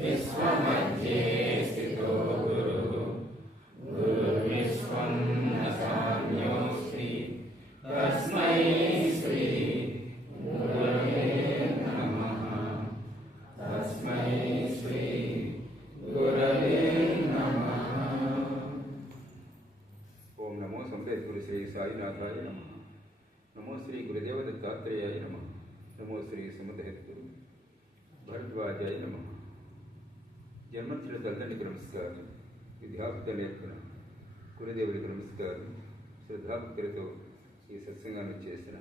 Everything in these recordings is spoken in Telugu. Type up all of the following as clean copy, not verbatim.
విశ్వమధ్యే స్థితో గురుః గురుర్విశ్వం న సామ్యోస్తి తస్మై శ్రీ గురవే నమః. తస్మై శ్రీ గురవే నమః. ఓం నమో సంవేద్గురు శ్రీ సాయినాథాయ నమః. నమో శ్రీ గురుదేవ దత్తాత్రేయాయ నమః. నమో శ్రీ సుమధేతుడు భరద్వాజాయ నమః. జన్మనిచ్చిన తల్లిదండ్రికి నమస్కారం. విద్యార్థుల నేర్పిన గురుదేవుడికి నమస్కారం. శ్రద్ధాభక్తులతో ఈ సత్సంగాన్ని చేసిన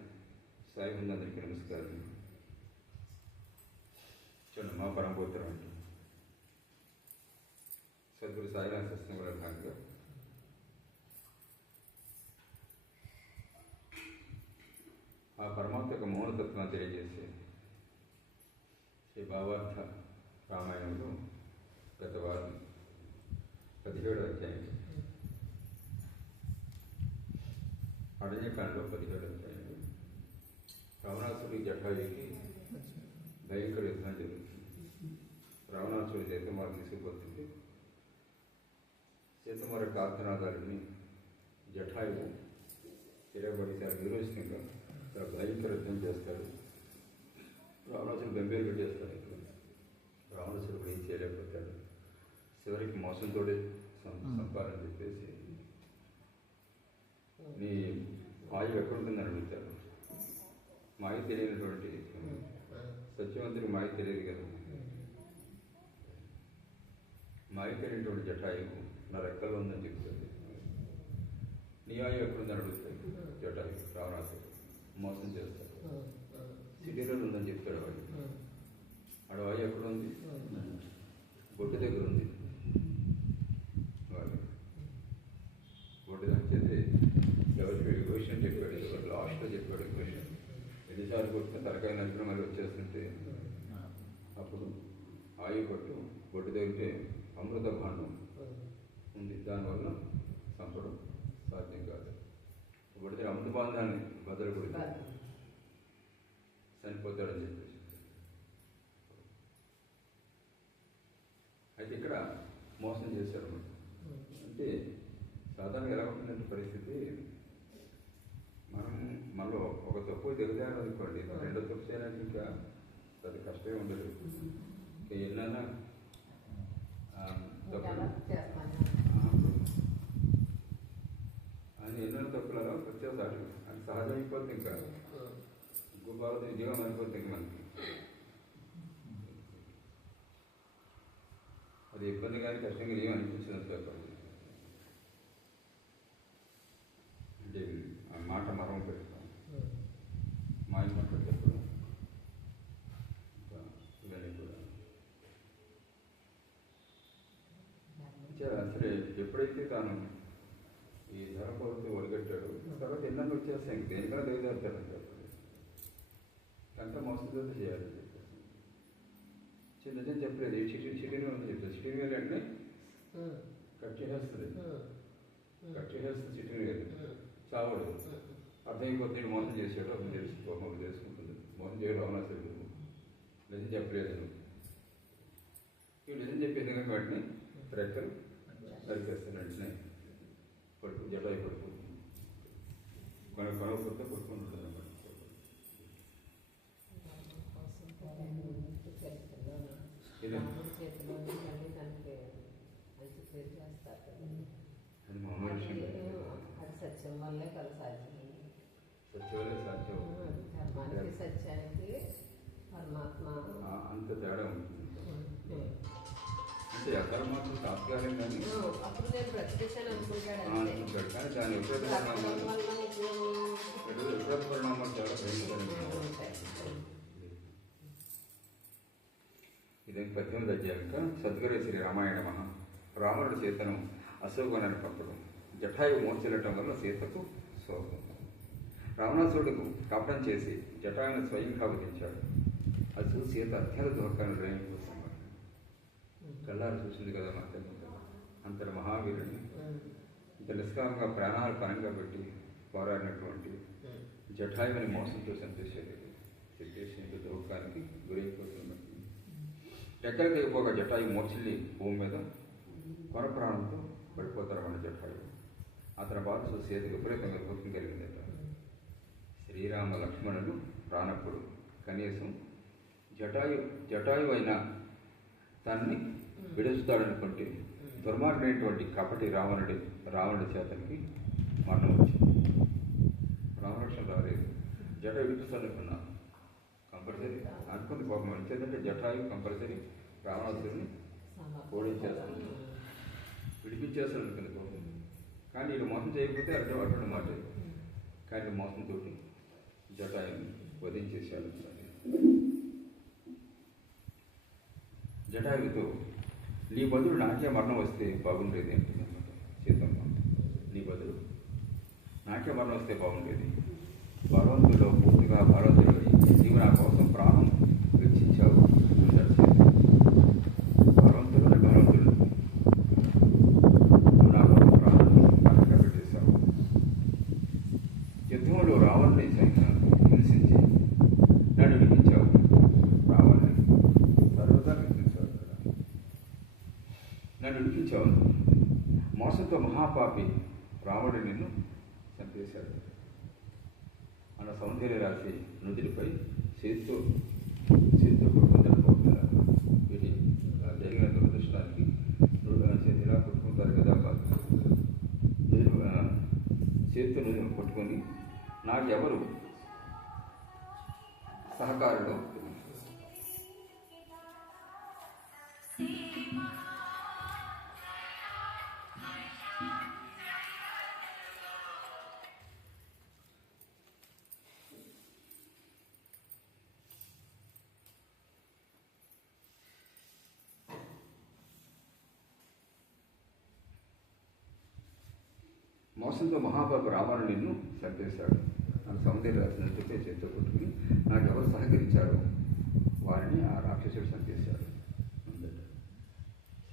సాయి ముందందరికీ నమస్కారం. చూడండి, మా పరమపుత్రం అంటే సద్గురు సాయినాథ సత్సంగంలో భాగంగా ఆ పరమాత్మ యొక్క మౌనతత్వాన్ని తెలియజేసే శ్రీ భావార్థ రామాయణంలో గత వారం 17వ అధ్యాయం, అరణ్యకాండలో 17వ అధ్యాయంలో రావణాసుడి జటాయుడికి భయంకర యుద్ధం జరుగుతుంది. రావణాసుడి సీతమార తీసుకుపోతుంది. సీతమార కార్తనాదాలని జటాయువు తిరగబడి చాలా విరోచనంగా చాలా భయంకర యుద్ధం చేస్తాడు. రావణాసుడు గంభీరంగా చేస్తాడు. రావణాసుడు ఏం చేయలేకపోతాడు. చివరికి మోసంతో సంపాదన చెప్పేసి నీ మాయ ఎక్కడుంటుందని అడుగుతాడు. మాయ తెలియనటువంటి సత్యవంతుడికి మాయ తెలియదు కదా. మాయ తెలియనటువంటి జటాయువు నా రెక్కలో ఉందని చెప్తాడు. నీ ఆయు ఎక్కడుందని అడుగుతాడు జటాయు. రావణాసుడు మోసం చేస్తాడు. సిటీలో ఉందని చెప్తాడు. వాడు ఆడ వాయు ఎక్కడ ఉంది? బొట్టు దగ్గర ఉంది. వాడు బొట్టు దగ్గర ఎవరికి క్వశ్చన్ చెప్పాడు. లాస్ట్లో చెప్పాడు క్వశ్చన్. ఎన్నిసార్లు కొట్టిన తరకాయ నచ్చిన మళ్ళీ వచ్చేస్తుంటే అప్పుడు ఆయు పట్టు బొట్టు దగ్గర అమృత భాండం ఉంది. దానివల్ల చంపడం సాధ్యం కాదు. బొట్టు దగ్గర అమృత బాంధాన్ని బదులు కొడితే చనిపోతాడని చెప్పేసి. అయితే ఇక్కడ మోసం చేశారు. అంటే సాధారణంగా ఎలా ఉంటుందంటే పరిస్థితి, మనలో ఒక తప్పు తెలియదారు అనుకోండి, రెండో తప్పు చేయడానికి ఇంకా అది కష్టమే ఉండదు. ఇంకా ఎన్నైనా తప్పులు అని ఎన్నో తప్పులు అలా వచ్చేసారి అది సహజం అయిపోతుంది. ఇంకా ఇంకో భారత జీవం అయిపోతుంది మనకి. అది ఇబ్బంది కానీ కష్టంగా ఏం అనిపించినంత చెప్పండి. అంటే ఆ మాట మరం పెడతాం, మాయ మాట చెప్పడం, ఇవన్నీ కూడా సరే. ఎప్పుడైతే తాను ఈ ధరపూర్తి ఒడిగట్టాడు, తర్వాత ఎన్నో వచ్చేస్తాయి. ఇంక దేనికన్నా దిగజారుతాడంట. అంతా మోసంతో చేయాలని చెప్పేసి నిజం చెప్పలేదు. చిటిని ఉంది చెప్తారు. చిటిని వేలు అంటే కట్ చేసేస్తుంది. కట్ చేసేస్తుంది చిటిని వేలు. చావడు. అర్థమైపోతుంది మోసం చేసాడు. అప్పుడు తెలుసుకుంటుంది. మోసం చేయడం అవనాశం. నిజం చెప్పలేదు. ఇవి నిజం చెప్పేది కనుక వాటిని రెక్కలు నరికేస్తాను. వెంటనే పడుకు జటాయి పడుకుంటుంది. కొనకపోతే పడుకుంటుంది అన్నమాట. సత్యం వల్లే కదా సాధ్యం. సత్యానికి పరమాత్మ అంత తేడా ఉంటుంది. అంటే అపరమాత్మ తాత్కాలికం కానీ అప్పుడు నేను బ్రతికేశాను అనుకుంటాడు. కానీ దాని విపరీత పరిణామాలు చాలా భయంకరంగా ఉంటాయి. ఇదే 18వ అధ్యాయం. సద్గురు శ్రీ రామాయణ మహా. రావణుడు సీతను అశోకవనాన్ని పంపడం, జటాయువు మోర్చెల్లటం వల్ల సీతకు శోకం. రావణాసురుడుకు కపటం చేసి జటాయువును స్వయంగా వధించాడు. అది చూసి సీత అత్యంత దుఃఖాన్ని గ్రహించుకున్నాడు. కళ్ళారు చూసింది కదా అంతటి మహావీరుని ఇంత నిష్కామంగా ప్రాణాలు పరంగా పెట్టి పోరాడినటువంటి జటాయువుని మోసంతో సంతోషేది చెప్పేసి దుఃఖానికి గురైపోతున్నట్టు ఎక్కడ దిగిపోగా జటాయు మూర్చిల్లి భూమి మీద కొన ప్రాణంతో పడిపోతారు మన జటాయు. అతని బాధ చూసి సీతకు విపరీతంగా దుఃఖం కలిగిందట. శ్రీరామ లక్ష్మణులు రానప్పుడు కనీసం జటాయు అయినా తన్ని విడుస్తాడనుకుంటే దుర్మార్గమైనటువంటి కపటి రావణుడి చేతనికి మరణం వచ్చింది. రామరక్షణ రాలేదు. జటాయు విడుస్తాడనుకున్నా కంపల్సరీ అనుకుంది కోపం వచ్చేదంటే జటాయు కంపల్సరీ రావణాసురుని ఓడించేస్తాడు, విడిపించేస్తాడు అనుకుంది కోపం. కానీ వీళ్ళు మోసం చేయకపోతే అటువంటి మాట. కానీ మోసంతో జటాయుని వధించేశాడు. జటాయుతో నీ బదులు నాకే మరణం వస్తే బాగుండేది అంటుందన్నమాట సీతమ్మ. నీ బదులు నాకే మరణం వస్తే బాగుండేది. బలవంతులో పూర్తిగా బలవంతుడు నీవు నా కోసం ప్రాణం వెచ్చించావు అంటాడు సీత. బలవంతుడు నువ్వు నా కోసం ప్రాణాన్ని పక్కగా పెట్టేశావు. యుద్ధంలో రావణ్ణి హింసించి నన్ను విడిపించావు. రావణ్ణి సర్వదా విడిపించావు. నన్ను విడిపించావు. మోసంతో మహాపాపి రావణుడు నిన్ను చంపేశాడు. మన సౌందర్య రాశి నుదిరిపై చేతితో కొట్టుకుంటారు. వీటి జరిగిన దురదృష్టానికి ఇలా కొట్టుకుంటారు కదా. చేతితో నుదిరి కొట్టుకొని నాకెవరు సహకారులు మోసంతో మహాపాప రావణుడు నిన్ను చంపేశాడు. నాకు సౌందర్య రాసిన చెప్పే చేతితో కొట్టుకుని నాకు ఎవరు సహకరించారో వారిని ఆ రాక్షసుడు చంపేశాడు.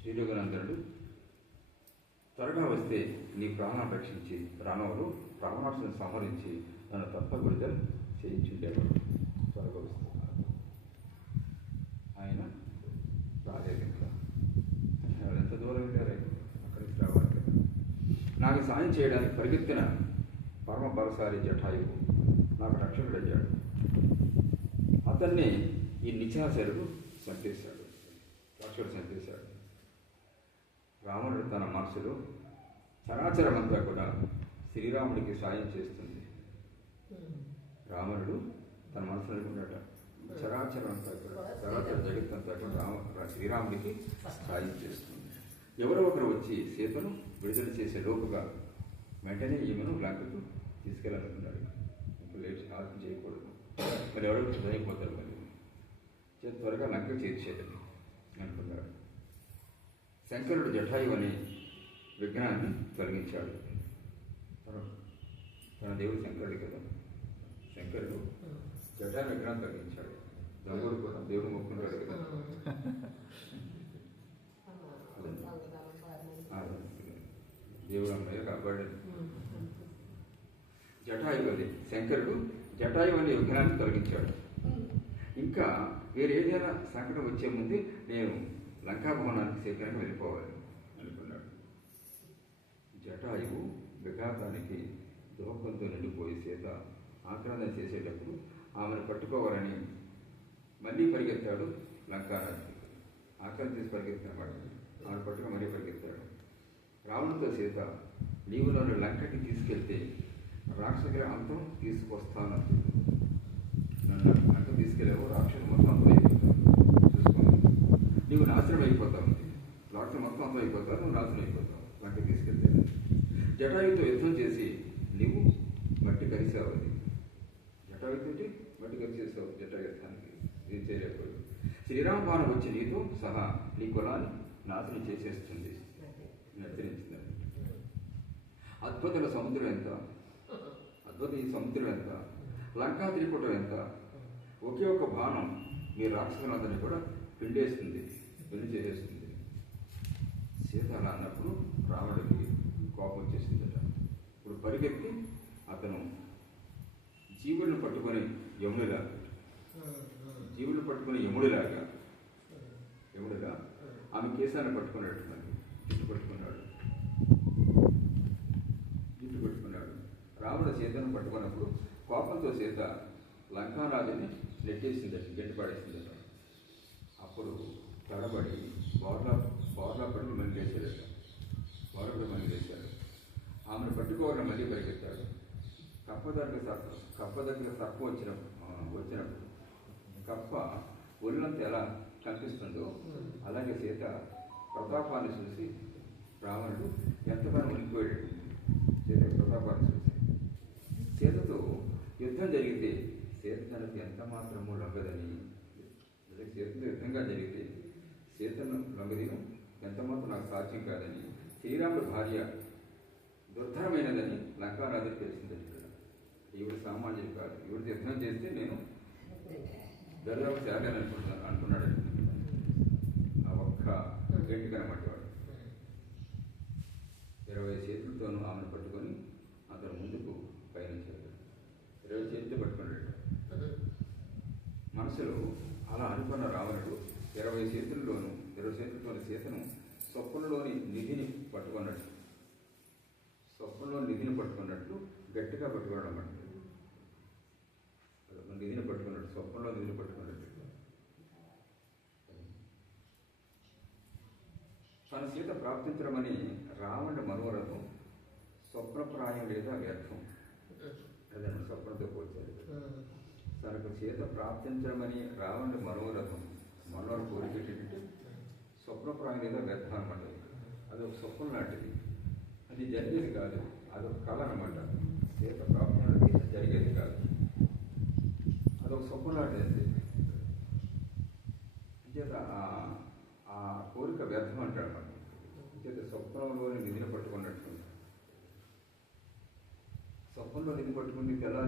శ్రీరఘునందనుడు త్వరగా వస్తే నీ ప్రాణాన్ని రక్షించి రణంలో రావణాసుని సంహరించి నన్ను తప్ప విడుదల చేయించుండేవాడు. త్వరగా వస్తే ఆయన రాలేదు. ఇంకా ఎంత దూరం వెళ్ళారు, అక్కడికి రావాలి. నాకు సాయం చేయడానికి పరిగెత్తిన పరమ బలశాలి జటాయువు నాకు రక్షకుడయ్యాడు. అతన్ని ఈ నిశాచరుడు చంపేశాడు. రాక్షసుడు చంపేశాడు. రావణుడు తన మనసులో చరాచరమంతా కూడా శ్రీరాముడికి సాయం చేస్తుంది. రావణుడు తన మనసులో అనుకున్నాడు చరాచరం అంతా కూడా చరాచర జగత్తంతా కూడా శ్రీరాముడికి సాయం చేస్తుంది. ఎవరో ఒకరు వచ్చి సీతను విడుదల చేసే లోపుగా వెంటనే ఈమెను లంకకు తీసుకెళ్ళాలనుకున్నాడు. ఇంకా లేచి ఆలోచన చేయకూడదు, మరి ఎవరో చదవైపోతారు, మరి త్వరగా లంకకు చేర్చేదని అనుకున్నాడు. శంకరుడు జటాయు అనే విఘ్నాన్ని తొలగించాడు. తన దేవుడు శంకరుడు కదా. శంకరుడు జటాయు విఘ్నాన్ని తొలగించాడు. దొంగడు కూడా దేవుడు మొక్కున్నాడు కదా. దేవుడు అన్నయ్య కాపాడు. జటాయు అదే శంకరుడు జటాయు అనే విఘ్నాన్ని తొలగించాడు. ఇంకా వేరేదైనా సంకటం వచ్చే ముందే నేను లంకా భవనానికి శీఘ్రంగా వెళ్ళిపోవాలి అనుకున్నాడు. జటాయువు విఘాతానికి దుఃఖంతో నిండిపోయి సీత ఆక్రందన చేసేటప్పుడు ఆమెను పట్టుకోవాలని మళ్ళీ పరిగెత్తాడు లంకారాజు. ఆక్రందన చేసి పరిగెత్తినవాడు. ఆమెను పట్టుకు మళ్ళీ పరిగెత్తాడు. రావణుతో సీత నీవు నన్ను లంకకి తీసుకెళ్తే రాక్షసుల అంతం తీసుకొస్తానంటు. నన్ను లంక తీసుకెళ్ళావు, రాక్షసు మొత్తం అంతం అయిపోతావు, చూసుకోండి. నీవు నాశనం అయిపోతావు, రాక్షసు మొత్తం అంతం అయిపోతావు, నువ్వు నాశనం అయిపోతావు లంక తీసుకెళ్తే. జటాయుతో యుద్ధం చేసి నీవు మట్టి కలిసావు. అది జటాయుతో మట్టి కలిసేసావు. జటాయు యుద్ధానికి ఏం చేయలేకపోయావు. శ్రీరామబాణం వచ్చి నీతో సహా నీ కులాన్ని నాశనం చేసేస్తుంది హెచ్చరించింది. అద్భుతుల సముద్రం ఎంత, అద్భుత ఈ సముద్రం ఎంత, లంకా త్రిపుటం ఎంత, ఒకే ఒక బాణం మీ రాక్షసులందరినీ కూడా పిండేస్తుంది, పెళ్లి చేసేస్తుంది. సీత అలా అన్నప్పుడు రావణుడికి కోపం వచ్చేసిందట. ఇప్పుడు పరిగెత్తి అతను జీవులను పట్టుకొని యముడిలాగా ఆమె కేశాన్ని పట్టుకున్నాడు, మరి జుట్టు పట్టుకున్నాడు. రాముడు సీతను పట్టుకున్నప్పుడు కోపంతో సీత లంకారాజుని నెట్టేసిందట, గట్టిపడేసిందట. అప్పుడు తడబడి బోర్లా పడి మళ్ళీ వేసాడట. బోర్లపడి మళ్ళీ వేశాడు. ఆమెను పట్టుకోవాలని మళ్ళీ పరిగెత్తాడు. కప్ప దగ్గర సర్పం వచ్చినప్పుడు కప్ప ఒళ్ళంతా ఎలా కనిపిస్తుందో అలాగే సీత ప్రతాపాన్ని చూసి రావణుడు ఎంతగానో ఉనికిపోయాడు. సీత ప్రతాపాన్ని చూసి సీతతో యుద్ధం జరిగితే సీత తనకు ఎంత మాత్రమూ లొంగదని, సీతతో యుద్ధంగా జరిగితే సీతను లొంగదీయడం ఎంత మాత్రం నాకు సాధ్యం కాదని, శ్రీరాముడు భార్య దుర్ధరమైనదని లంకారాజు తెలిసిందని. ఈవిడ సామాన్యుడు కాదు, ఈవిడ యుద్ధం చేస్తే నేను దర్యాప్తు చేయాలని అనుకున్నాడు. ఆ ఒక్క గట్టి కనబడ్డవాడు 20 చేతులతోనూ ఆమెను పట్టుకొని అతను ముందుకు పయనించాడు. 20 చేతులు పట్టుకున్నాడు. మనసులో అలా అనుకున్న రావణుడు 20 చేతులతోని సీతను స్వప్నంలోని నిధిని పట్టుకున్నట్టు, స్వప్నంలోని నిధిని పట్టుకున్నట్టు గట్టిగా పట్టుకోవడం అన్నమాట. నిధిని పట్టుకున్నట్టు, స్వప్నంలో నిధిని పట్టుకున్నట్టు. తన సీత ప్రాప్తించడమని రావణుడి మనోరథం స్వప్నప్రాయం లేదా వ్యర్థం. అదన్న స్వప్నంతో పోల్చారు. తనకు సీత ప్రాప్తించడమని రావణుడి మనోరథ కోరిక ఏంటంటే స్వప్నప్రాయం లేదా వ్యర్థం అనమాట. అదొక స్వప్నం లాంటిది, అది జరిగేది కాదు, అదొక కళ అనమాట. సీత ప్రాప్తి అనేది జరిగేది కాదు, అదొక స్వప్నం లాంటిది అంతే. అంచేత ఆ కోరిక వ్యర్థం అంటాడు అన్నమాట. అంచేత స్వప్నంలోని నిధిని పట్టుకున్నట్టు, స్వప్నంలో నిధి పట్టుకుని ఎలా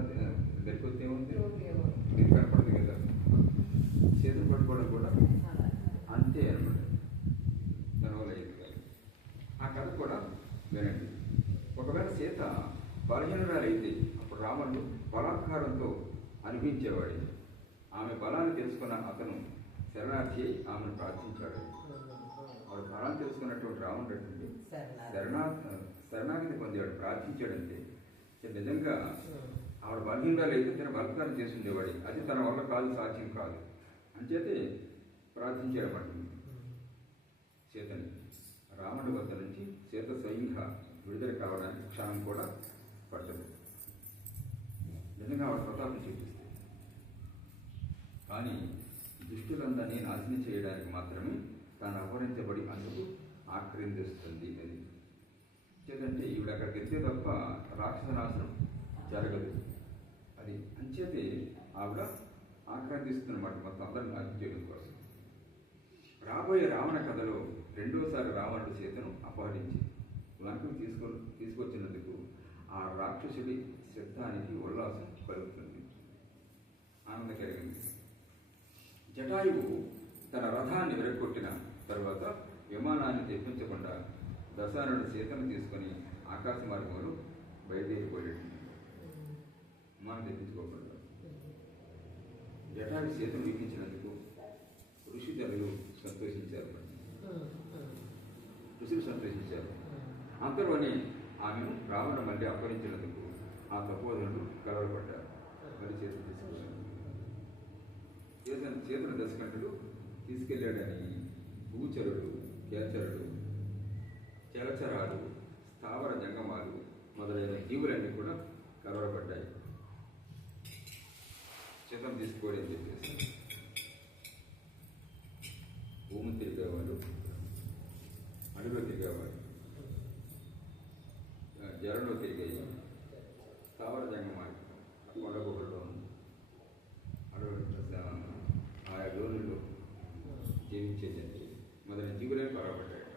దొరికొస్తే ఏముంది, నిధి కనపడదు కదా. చేతులు పట్టుకోవడం కూడా అంతే అనమాట, దానివల్ల అయ్యేది కాదు. ఆ కథ కూడా వినండి. ఒకవేళ సీత బలహీనురాలైతే అప్పుడు రావణుడు బలాత్కారంతో అనిపించేవాడు. ఆమె బలాన్ని తెలుసుకున్న అతను శరణార్థి ఆమెను ప్రార్థించాడు. వాడు బలాన్ని తెలుసుకున్నటువంటి రావణుడు శరణాగతి పొందాడు, ప్రార్థించాడంటే. నిజంగా ఆవిడ బలహీనురాలైతే తన బలత్కారం చేసి ఉండేవాడు. అది తన వల్ల కాదు, సాధ్యం కాదు. అంచేతే ప్రార్థించాడన్నమాట సీతని. రావణుడి వద్ద నుంచి సీత స్వయంగా విడుదల కావడానికి క్షణం కూడా పట్టదు. నిజంగా ఆవిడ ప్రతాపం చూపిస్తుంది. కానీ దుష్టులందరినీ నాశనం చేయడానికి మాత్రమే తాను అపహరించబడి అందుకు ఆక్రందిస్తుంది. అది చేతంటే ఈవిడ అక్కడికి వెళ్తే తప్ప రాక్షస నాశనం జరగదు. అది అంచేతే ఆవిడ ఆక్రందిస్తుందన్నమాట మొత్తం అందరిని నాశనం చేయడం కోసం. రాబోయే రావణ కథలో రెండోసారి రావణుడు సీతను అపహరించి లంకకు తీసుకొచ్చినందుకు ఆ రాక్షసుడి శబ్దానికి ఉల్లాసం కలుగుతుంది, ఆనందం కలిగింది. జటాయువు తన రథాన్ని విరగొట్టిన తర్వాత విమానాన్ని తెప్పించకుండా దశరథుడు సీతను తీసుకొని ఆకాశ మార్గంలో బయలుదేరిపోయాడు. విమానం తెప్పించుకోకుండా జటాయు సీతను వీక్షించినందుకు ఋషులు సంతోషించారు. ఋషులు సంతోషించారు. అంతలోనే ఆమెను రావణ మళ్ళీ అపహరించినందుకు ఆ తపోధనులు కలవరపడ్డారు. మరి చేతులు తీసుకున్నారు. చేతుల దశకంఠుడు తీసుకెళ్లాడని భూచరుడు, కేచరుడు, జలచరాలు, స్థావర జంగమాలు మొదలైన జీవులన్నీ కూడా కలవరపడ్డాయి. చేతం తీసుకోవడం చెప్పేసి భూమి తిరిగేవాళ్ళు, అడవిలో తిరిగేవాళ్ళు, జలంలో తిరిగాయి, స్థావర జంగమాలు కొండగోడలోను అడవి ఆయా లోనుల్లో జీవించే జంతువులు మొదలైన జీవులే కలవబడ్డాయట.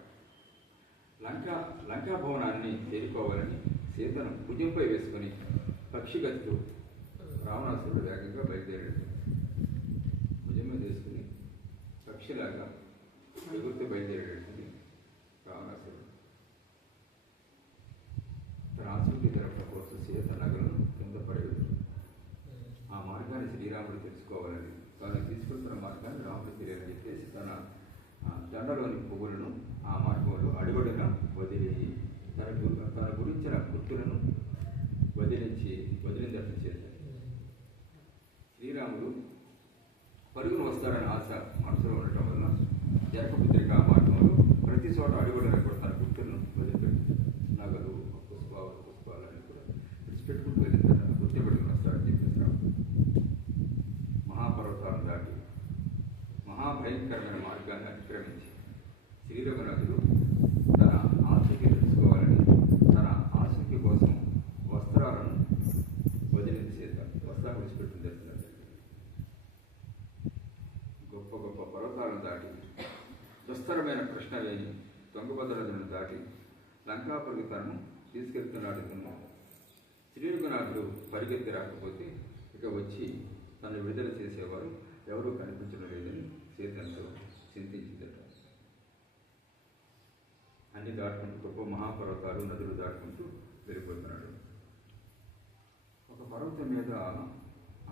లంకా భవనాన్ని చేరుకోవాలని సీతను భుజంపై వేసుకుని పక్షిగతితో రావణాసురుడు వేగంగా బయలుదేరాడు. భుజం మీద వేసుకుని పక్షిలాగా ఎగురుతూ బయలుదేరాడు రావణాసురుడు. తన ఆసక్తి జరపడం కోసం సీత నగలను కింద పడేడు. ఆ మార్గాన్ని శ్రీరాముడు తెలుసుకోవాలని, తాను తీసుకెళ్తున్న మార్గాన్ని రాముడు తెలియాలని చెప్పేసి తన దండలోని పువ్వులను ఆ మార్గంలో అడుగడున వదిలి తన గురించిన గుర్తులను వదిలిందట్లు చేశారు. శ్రీరాముడు పరుగును వస్తాడని ఆశ మనసులో ఉండటం వల్ల జనకపుత్రిక ఆ మార్గంలో ప్రతి చోట అడుగుడని కూడా తన గుర్తులను వదిలిపెట్టి నగలు పుష్పాలని కూడా విడిచిపెట్టుకుంటూ వెళ్ళిందట. గుర్తుపెట్టుకుని వస్తాడని చెప్పేసి రాముడు మహాపర్వతాలను దాటి మహాభయంకరమైన మార్గాన్ని అతిక్రమించి శ్రీరఘునాథుడు తన ఆసక్తి తెలుసుకోవాలని తన ఆసక్తి కోసం వస్త్రాలను వదిలింది చేద్దాం. వస్త్రాలు విడిచిపెట్టింది చేస్తున్నారు. గొప్ప గొప్ప పర్వతాలను దాటి దుస్తరమైన కృష్ణవేణి తుంగభద్రలను దాటి లంకాపురికి తను తీసుకెళ్తున్నాడు. శ్రీరఘునాథుడు పరిగెత్తి రాకపోతే ఇక వచ్చి తను విడుదల చేసేవారు ఎవరూ కనిపించడం లేదని సీతంతో చింతించిందట. అన్ని దాటుకుంటూ గొప్ప మహాపర్వతాలు నదులు దాటుకుంటూ వెళ్ళిపోతున్నాడు. ఒక పర్వతం మీద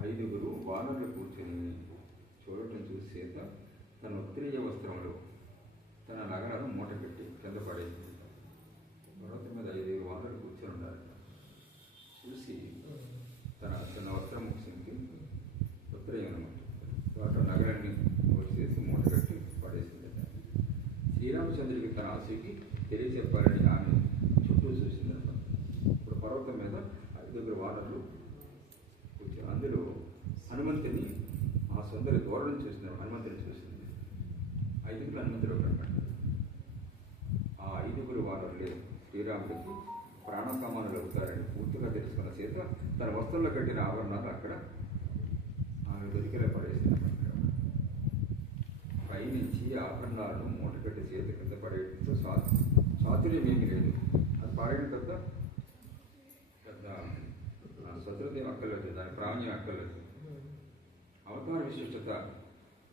5 వానరులు కూర్చొని చూడటం చూసి సీత తన ఉత్తరీయ వస్త్రంలో తన నగరాలను మూట పెట్టి కింద పడేసింది. పర్వతం మీద 5 వానరులు కూర్చొని ఉన్నారు. చూసి తన చిన్న వస్త్రం చింపి ఉత్తరీయం అనమాట వాటి నగరాన్ని వచ్చేసి మూట కట్టి పడేసింది. శ్రీరామచంద్రుడికి తన ఆశకి తెలియచెప్పాలని ఆమె చుట్టూ చూసిందట. ఇప్పుడు పర్వతం మీద 5 వానరులు కూర్చొని అందులో హనుమంతుని ఆ సుందరి దూరం చూసినారు. హనుమంతుని చూసింది. 5 హనుమంతుడు కనపడ్డాడు. ఆ 5 వానరులే శ్రీరాముడికి ప్రాణ సమానులు అవుతారని పూర్తిగా తెలుసుకున్న సీత తన వస్త్రంలో కట్టిన ఆభరణాలు అక్కడ ఆమె దొరికేలా పడేసింది. పైనుంచి ఆభరణాలను మూట కట్టి సీత కింద పడేయడంతో చాతుర్యం ఏమీ లేదు. అది పాడైన పెద్ద శత్రుదేవం అక్కర్లేదు, దాని ప్రాణ్యం అక్కర్లేదు. అవతార విశిష్టత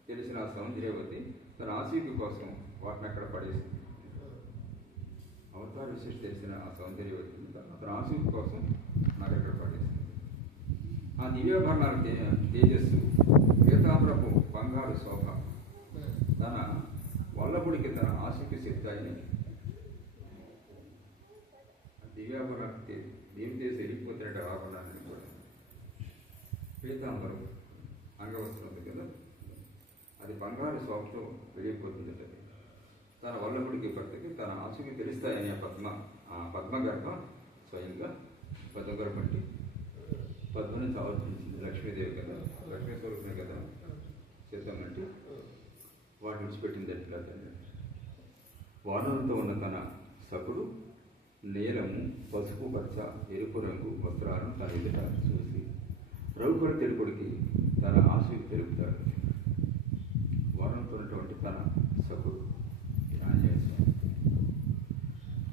తెలిసిన ఆ సౌందర్యవతి తన ఆసక్తి కోసం వాటిని అక్కడ పడేసింది. అవతార విశిష్టత తెలిసిన ఆ సౌందర్యవతి తన ఆసక్తి కోసం నాకు అక్కడ పడేసింది. ఆ దివ్యాభరణాల తేజస్సు పీతాంబరపు బంగారు శోభ తన వల్లపుడికి తన ఆసక్తి చెప్తాయని దివ్యాభరణ దేవిదేశ వెళ్ళిపోతున్న ఆభరణాన్ని కూడా పీతాంబరం అంగవస్త్రం కదా అది బంగారు శోభతో వెళ్ళిపోతుంది. తన వల్లపుడికి భర్తకి తన ఆసక్తి తెలుస్తాయని ఆ పద్మగర్భ స్వయంగా పద్మగర్భంటి పద్మని ఆలోచించింది. లక్ష్మీదేవి కదా, లక్ష్మీ స్వరూపమే కదా చేద్దామంటే వాటిని విడిచిపెట్టింది. ఎట్లా వానరులతో ఉన్న తన సకుడు నీలము, పసుపు పచ్చ, ఎరుపు రంగు వస్త్రాలను తన ఎదుట చూసి రఘుపతి తెలుపుడికి తన ఆసక్తి తెలుపుతాడు. వానరులతో ఉన్నటువంటి తన సకుడు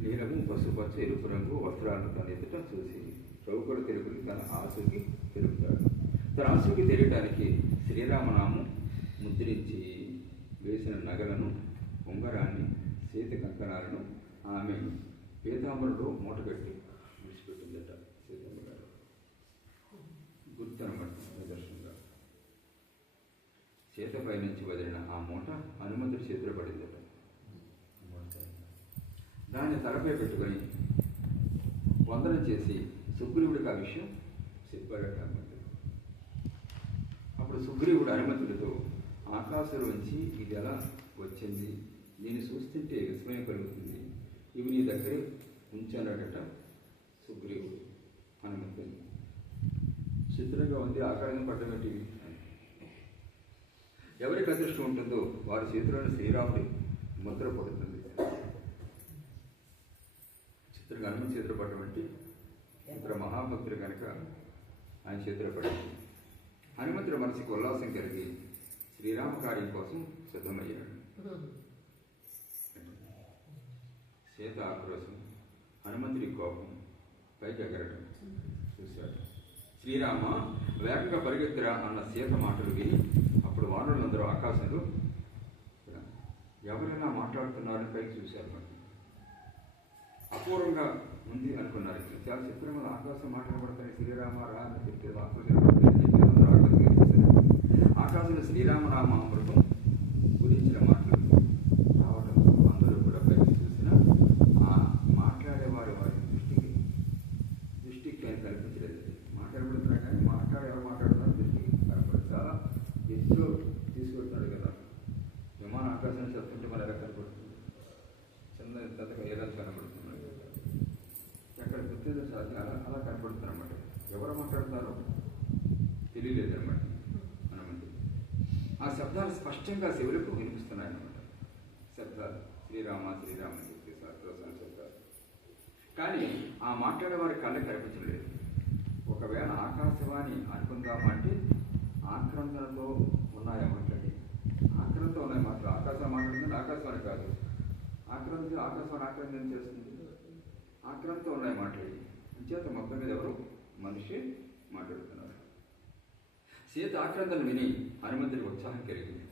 నీలము, పసుపు పచ్చ, ఎరుపు రంగు వస్త్రాలను తన ఎదుట చూసి రఘుపతి తెలుపుడికి తన ఆసక్తి తెలుపుతాడు. తన ఆసక్తి తెలియడానికి శ్రీరామనామం ముద్రించి వేసిన నగలను, ఉంగరాన్ని, చేతి కంకణాలను ఆమె పీతాంబరుడు మూటగట్టి విడిచిపెట్టిందట. సీతమ్మ గారు గుర్తనమాట నిదర్శనంగా చేతపై నుంచి వదిలిన ఆ మూట హనుమంతుడి చేతిలో పడిందట. దాన్ని తలపై పెట్టుకొని వందనం చేసి సుగ్రీవుడికి ఆ విషయం చెప్పాడట హనుమంతుడు. అప్పుడు సుగ్రీవుడు హనుమంతుడితో ఆకాశంలోంచి ఇది ఎలా వచ్చింది, నేను చూస్తుంటే విస్మయం కలుగుతుంది, ఇవి నీ దగ్గరే ఉంచాడట సుగ్రీవుడు హనుమంతుని. చిత్రంగా ఉంది, ఆకాశం పట్టబెట్టివి. ఎవరికి అదృష్టం ఉంటుందో వారి చేతిలోని శ్రీరాముడి ముద్ర పడుతుంది. చిత్రంగా హనుమంతు చేతిలో పట్టబట్టి ఇతర మహాభక్తులు కనుక ఆయన చేతిలో పడింది. హనుమంతుడి మనసుకి ఉల్లాసం కలిగి శ్రీరామ కార్యం కోసం సిద్ధమయ్యాడు. సీత ఆక్రోశం, హనుమంతుడి కోపం పైకి ఎగరటం చూశాడు. శ్రీరామ వేగంగా పరిగెత్తిరా అన్న సీత మాటలు విని అప్పుడు వానరులందరూ ఆకాశంలో ఎవరైనా మాట్లాడుతున్నారని పైకి చూశారు. మరి అపూర్వంగా ఉంది అనుకున్నారు. చాలా చిత్రంగా ఆకాశం మాట్లాడబడతాయి. శ్రీరామ రా అని చెప్తే ఆకాశంలో శ్రీరామనామ అమృతం గురించిన మాటలు రావడం చాలా స్పష్టంగా శివులకు వినిపిస్తున్నాయి అన్నమాట. శబ్దాలు శ్రీరామ శ్రీరామ అని చెప్పి శాస్త్రోత్సవం శబ్దాలు. కానీ ఆ మాట్లాడే వారి కళ్ళకి కనిపించలేదు. ఒకవేళ ఆకాశవాణి అనుకుందామంటే ఆక్రందనతో ఉన్నాయా మాట్లాడి? ఆక్రందనతో ఉన్నాయి మాటలు. ఆకాశం మాట్లాడుతుంది, ఆకాశవాణి కాదు. ఆకాశవాణి ఆక్రందన చేస్తుంది. ఆక్రందనతో ఉన్నాయి మాట్లాడి చేత మొత్తం మీద ఎవరు మనిషి మాట్లాడుతున్నారు. సీత ఆక్రందన విని హనుమంతుడికి ఉత్సాహం కలిగింది.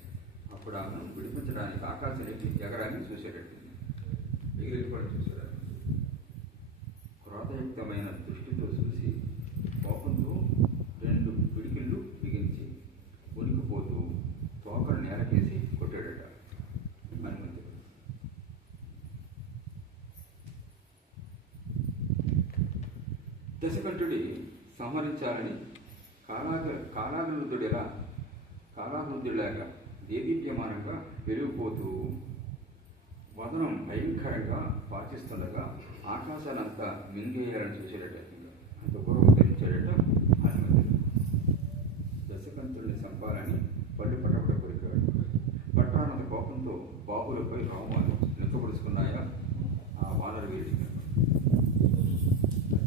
అప్పుడు ఆమెను విడిపించడానికి ఆకాశం ఎగరాన్ని చూసేటట్టుంది. ఎగిరెట్టుకోవడం చూసాడు. క్రోధయుక్తమైన దృష్టితో చూసి కోపంతో 2 పిడికిళ్ళు బిగించి ఉనికిపోతూ తోకను నేలకేసి కొట్టాడట హనుమంతుడు. దశకంఠుడి సంహరించాలని కాలాగ్నుడిలాగా దేదీప్యమానంగా పెరిగిపోతూ వదనం భయంకరంగా పాచిస్తుండగా ఆకాశానంతా మింగేయాలని చూసేటట్టు అంత పూర్వం ధరించాడట హనుమంతుడు. దశకంఠుడిని చంపాలని పళ్ళు పట్టబడ కొరికాడు. పట్టానంత కోపంతో బాబులపై రామాలు నింపబడుచుకున్నాయా ఆ వానర వీడికి.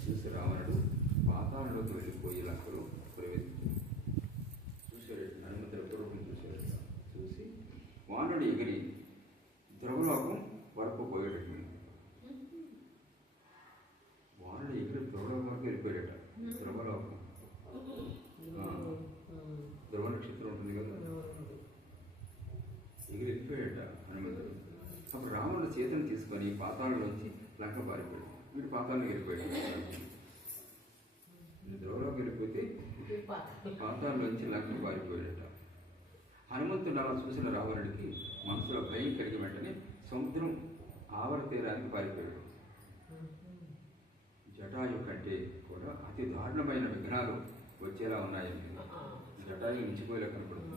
చూసి రావణుడు పాతాళంలోకి వెళ్ళిపోయి లంకలో ప్రవేశించాడు. చూశాడు హనుమంతుడు పూర్వం చూశాడు. చూసి వానరుడు ఎగిరి ధ్రువలోకం వరకు పోయేటట్టు. వానరుడు ఎగిరి ధ్రువలోకం వరకు వెళ్ళిపోయాడట. ధ్రువలోకం ధ్రువ నక్షత్రం ఉంటుంది కదా, ఎగిరి వెళ్ళిపోయాడట హనుమంతుడు. అప్పుడు రావణుడు సీతను తీసుకొని పాతాళంలోంచి లంక పారిపోయాడు. వీడు పాతాళం వెళ్ళిపోయాడు. ధ్రువలోకి వెళ్ళిపోతే పాతాళంలోంచి లంక పారిపోయాడట. హనుమంతుడు అలా చూసిన రావణుడికి మనసులో భయం కలిగి వెంటనే సముద్రం ఆవర తీరానికి పారిపోయాడు. జటాయు కంటే కూడా అతి దారుణమైన విఘ్నాలు వచ్చేలా ఉన్నాయని జటాయు మించిపోయేలా కనపడుతుంది.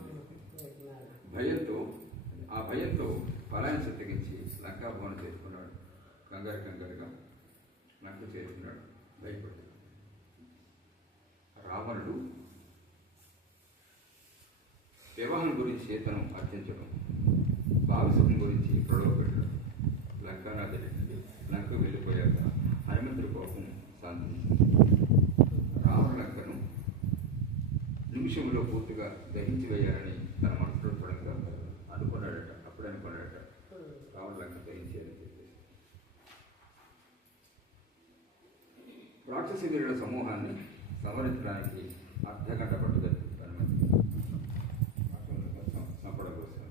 భయంతో పలాయన తెగించి లంకా భవనం చేసుకున్నాడు. కంగారుగా లంక చేరుకున్నాడు భయపడుతున్నాడు. రావణుడు వివాహం గురించి సీతను అర్థించడం, భావిసుఖం గురించి ప్రొడవ పెట్టడం, లంకానాథుడి నుండి లంక వెళ్ళిపోయాక హనుమంతుడి కోపం శాంతించింది. రావణ లంకను నిమిషంలో పూర్తిగా దహించి వేయాలని తన మనసులో పడంగా అనుకున్నాడట. అప్పుడు అనుకున్నాడట రావణ లంక దహించేయాలని చెప్పేసి. రాక్షస వీరుల సమూహాన్ని సంహరించడానికి అర్ధగంట పట్టుదట్టు చంపడం కోసం.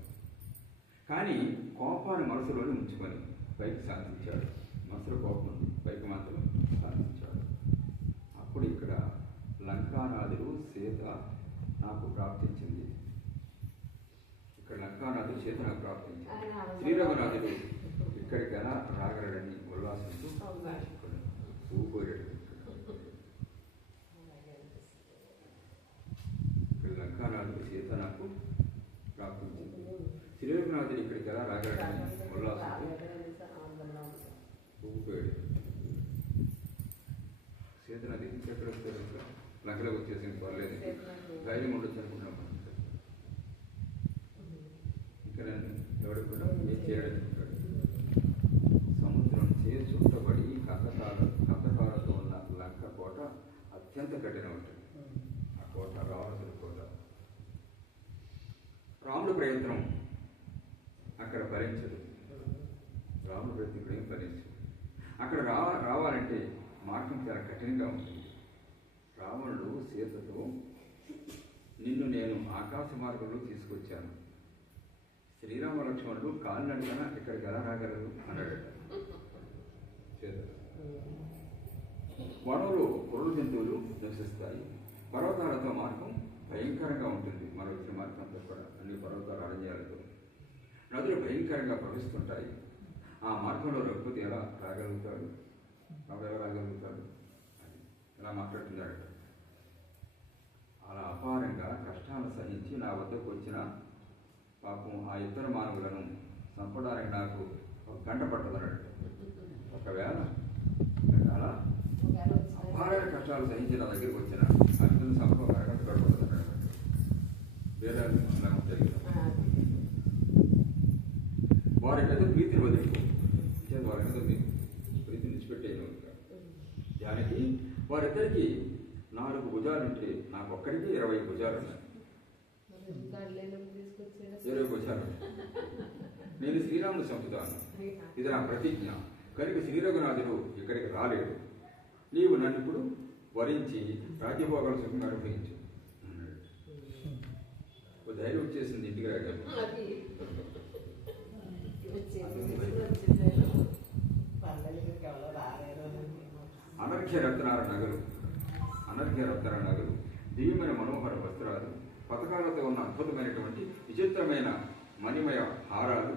కానీ కోపాన్ని మనసులోనే ఉంచుకొని పైకి శాంతించాడు. మనసులో కోపం ఉంది, పైకి మాత్రం శాంతించాడు. అప్పుడు ఇక్కడ లంకానాథుడు సీత నాకు ప్రాప్తించింది. ఇక్కడ లంకానాథుడు సీత నాకు ప్రాప్తించింది. శ్రీరఘునాథుడు ఇక్కడికి ఎలా రాగలడని ఉల్లాసంతో చూపోయాడు. ఇక్కడ లంకానాథుడు సీత నాకు ప్రాప్తించింది. శ్రీరఘునాథుడు ఇక్కడికి ఎలా రాగలడని ఉల్లాసంతో చూపోయాడు. సీత నది ఎక్కడ వస్తారు? లంకలోకి వచ్చేసింది, పర్లేదు, ధైర్యం ఉండొచ్చు అనుకున్నాం. ఇక్కడ ఎవడు కూడా ఏం చేయడం సముద్రం చుట్టబడి కందకాలతో ఉన్న లంక కోట అత్యంత కఠినం ఉంటుంది. ఆ కోట రావణుడి కోట. రాముడు ప్రయత్నం అక్కడ భరించదు. రాముడు ప్రయత్నం ఇక్కడ ఏం భరించదు. అక్కడ రావాలంటే మార్గం చాలా కఠినంగా ఉంటుంది. రావణుడు సీతతో నిన్ను నేను ఆకాశ మార్గంలో తీసుకొచ్చాను, శ్రీరామ లక్ష్మణుడు కాలినడకన ఇక్కడికి ఎలా రాగలరు అన్నాడట సీత. వనంలో క్రూర జంతువులు నివసిస్తాయి. పర్వతాలతో మార్గం భయంకరంగా ఉంటుంది. మనం వచ్చిన మార్గం అంతా కూడా అన్ని పర్వతాలు అరణ్యాలతో, నదులు భయంకరంగా ప్రవహిస్తుంటాయి. ఆ మార్గంలో రఘుపతి ఎలా రాగలుగుతాడు? రాముడు ఎలా రాగలుగుతాడు అని ఎలా మాట్లాడుతున్నాడట. అలా అపారంగా కష్టాలను సహించి నా వద్దకు వచ్చిన పాపం ఆ ఇద్దరు మానవులను చంపడానికి నాకు ఒక గంట పట్టదన్నాడు. ఒకవేళ అలా అపారమైన కష్టాలు సహించి నా దగ్గరికి వచ్చిన ఆ ఇద్దరు చంప ఒక గంట పడుతుందన్నాడు. వేరే జరిగింది. వారి మీద ప్రీతిని వదిలిపో. వారి మీద ప్రీతిని విడిచిపెట్టేయను. దానికి వారిద్దరికి 4 భుజాలుంటే నాకు ఒక్కడికి 20 భుజాలు ఉన్నాయి. 20 భుజాలు. నేను శ్రీరాముడు చంపుతాను, ఇది నా ప్రతిజ్ఞ. కనుక శ్రీరఘునాథుడు ఇక్కడికి రాలేడు. నీవు నన్ను ఇప్పుడు వరించి రాజ్యభోగాలు సుఖంగా అనుభవించు అన్నాడు. ఒక ధైర్యం వచ్చేసింది ఇంటికి రాగానే. అనర్ఘ్య రత్నాల నగలు, దివ్యమైన మనోహర వస్త్రాలు, పథకాలతో ఉన్న అద్భుతమైనటువంటి విచిత్రమైన మణిమయ హారాలు,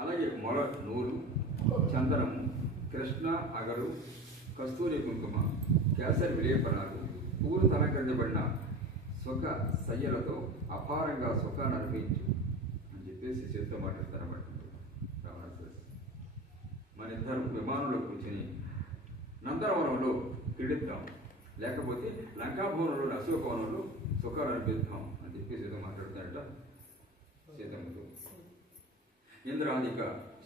అలాగే మొల నూలు, చందనము, కృష్ణ అగరు, కస్తూరి కుంకుమ, కేసరి విలేపనాలు, పూలు తలంకరించబడిన సుఖ సయ్యలతో అపారంగా సుఖాన్ని అనుభవించు అని చెప్పేసి చేతితో మాట్లాడతారన్నమాట రావణాసురుడు. మన ఇద్దరు విమానంలో కూర్చొని నందనవనంలో క్రీడిద్దాం, లేకపోతే లంకాభవనంలోని అశోకవనంలో సుఖాలు అనిపిద్దాం అని చెప్పేసి ఏదో మాట్లాడుతాడట సీతమ్మతో. ఇంద్రాధిక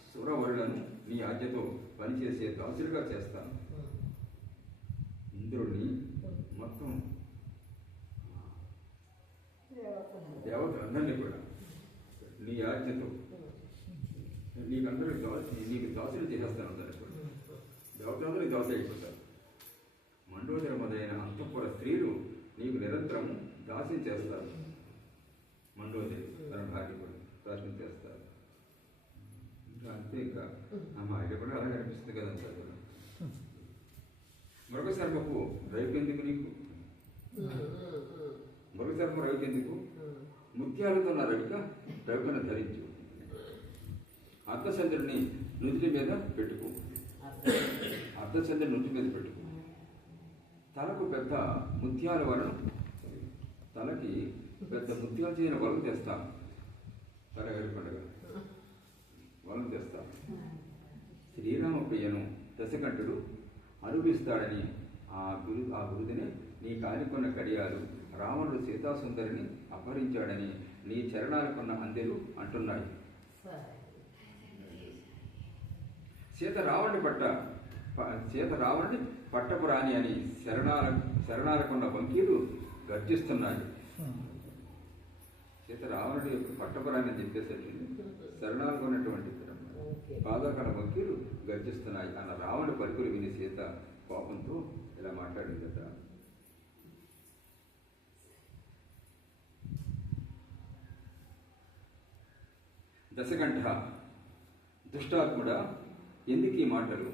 సురవరులను నీ ఆజ్ఞతో పనిచేసే దాసులుగా చేస్తాను. ఇంద్రుడిని మొత్తం దేవతలందరినీ కూడా నీ ఆజ్ఞతో నీకు దాసులు చేసేస్తాను. అందరినీ కూడా దేవతలందరూ దాసులు అయిపోతారు. మండోదర మొదలైన అంతఃపుర స్త్రీలు నీకు నిరంతరం దాస్యం చేస్తారు. మండోదరి తన భార్య కూడా దాస్యం చేస్తారు. ఇంకా అంతే. ఇంకా అమ్మాయి కూడా అలాగే అనిపిస్తుంది కదంతా. మృగశర్మకు రైపెందుకు నీకు? మృగశర్మ రైపెందుకు? ముత్యాలతో నా రవికను ధరించు. అర్ధచంద్రుడిని నుదుటి మీద పెట్టుకో. అర్ధచంద్రుని నుదుటి మీద పెట్టుకో. తలకు పెద్ద ముత్యాల వలన, తలకి పెద్ద ముత్యాలు చేయన వలన తెస్తాను. తల ఎరుపండగా వలన తెస్తాను. శ్రీరామ ప్రియను దశకంఠుడు అనుభవిస్తాడని ఆ గురుదిని నీ కాలికొన్న కడియాలు రావణుడు సీతాసుందరిని అపహరించాడని నీ చరణాలకున్న అందెలు అంటున్నాయి. సీత రావణుడి పట్టపురాణి అని శరణాలకున్న వంకీలు గర్జిస్తున్నాయి. సీత రావణుడి యొక్క పట్టపురాణి అని చెప్పేసరికి శరణాలకు ఉన్నటువంటి పాదకల వంకీలు గర్జిస్తున్నాయి అన్న రావణుడి పలుకులు విని సీత కోపంతో ఇలా మాట్లాడిందట. దశకంఠ దుష్టాత్ముడా, ఎందుకు ఈ మాటలు?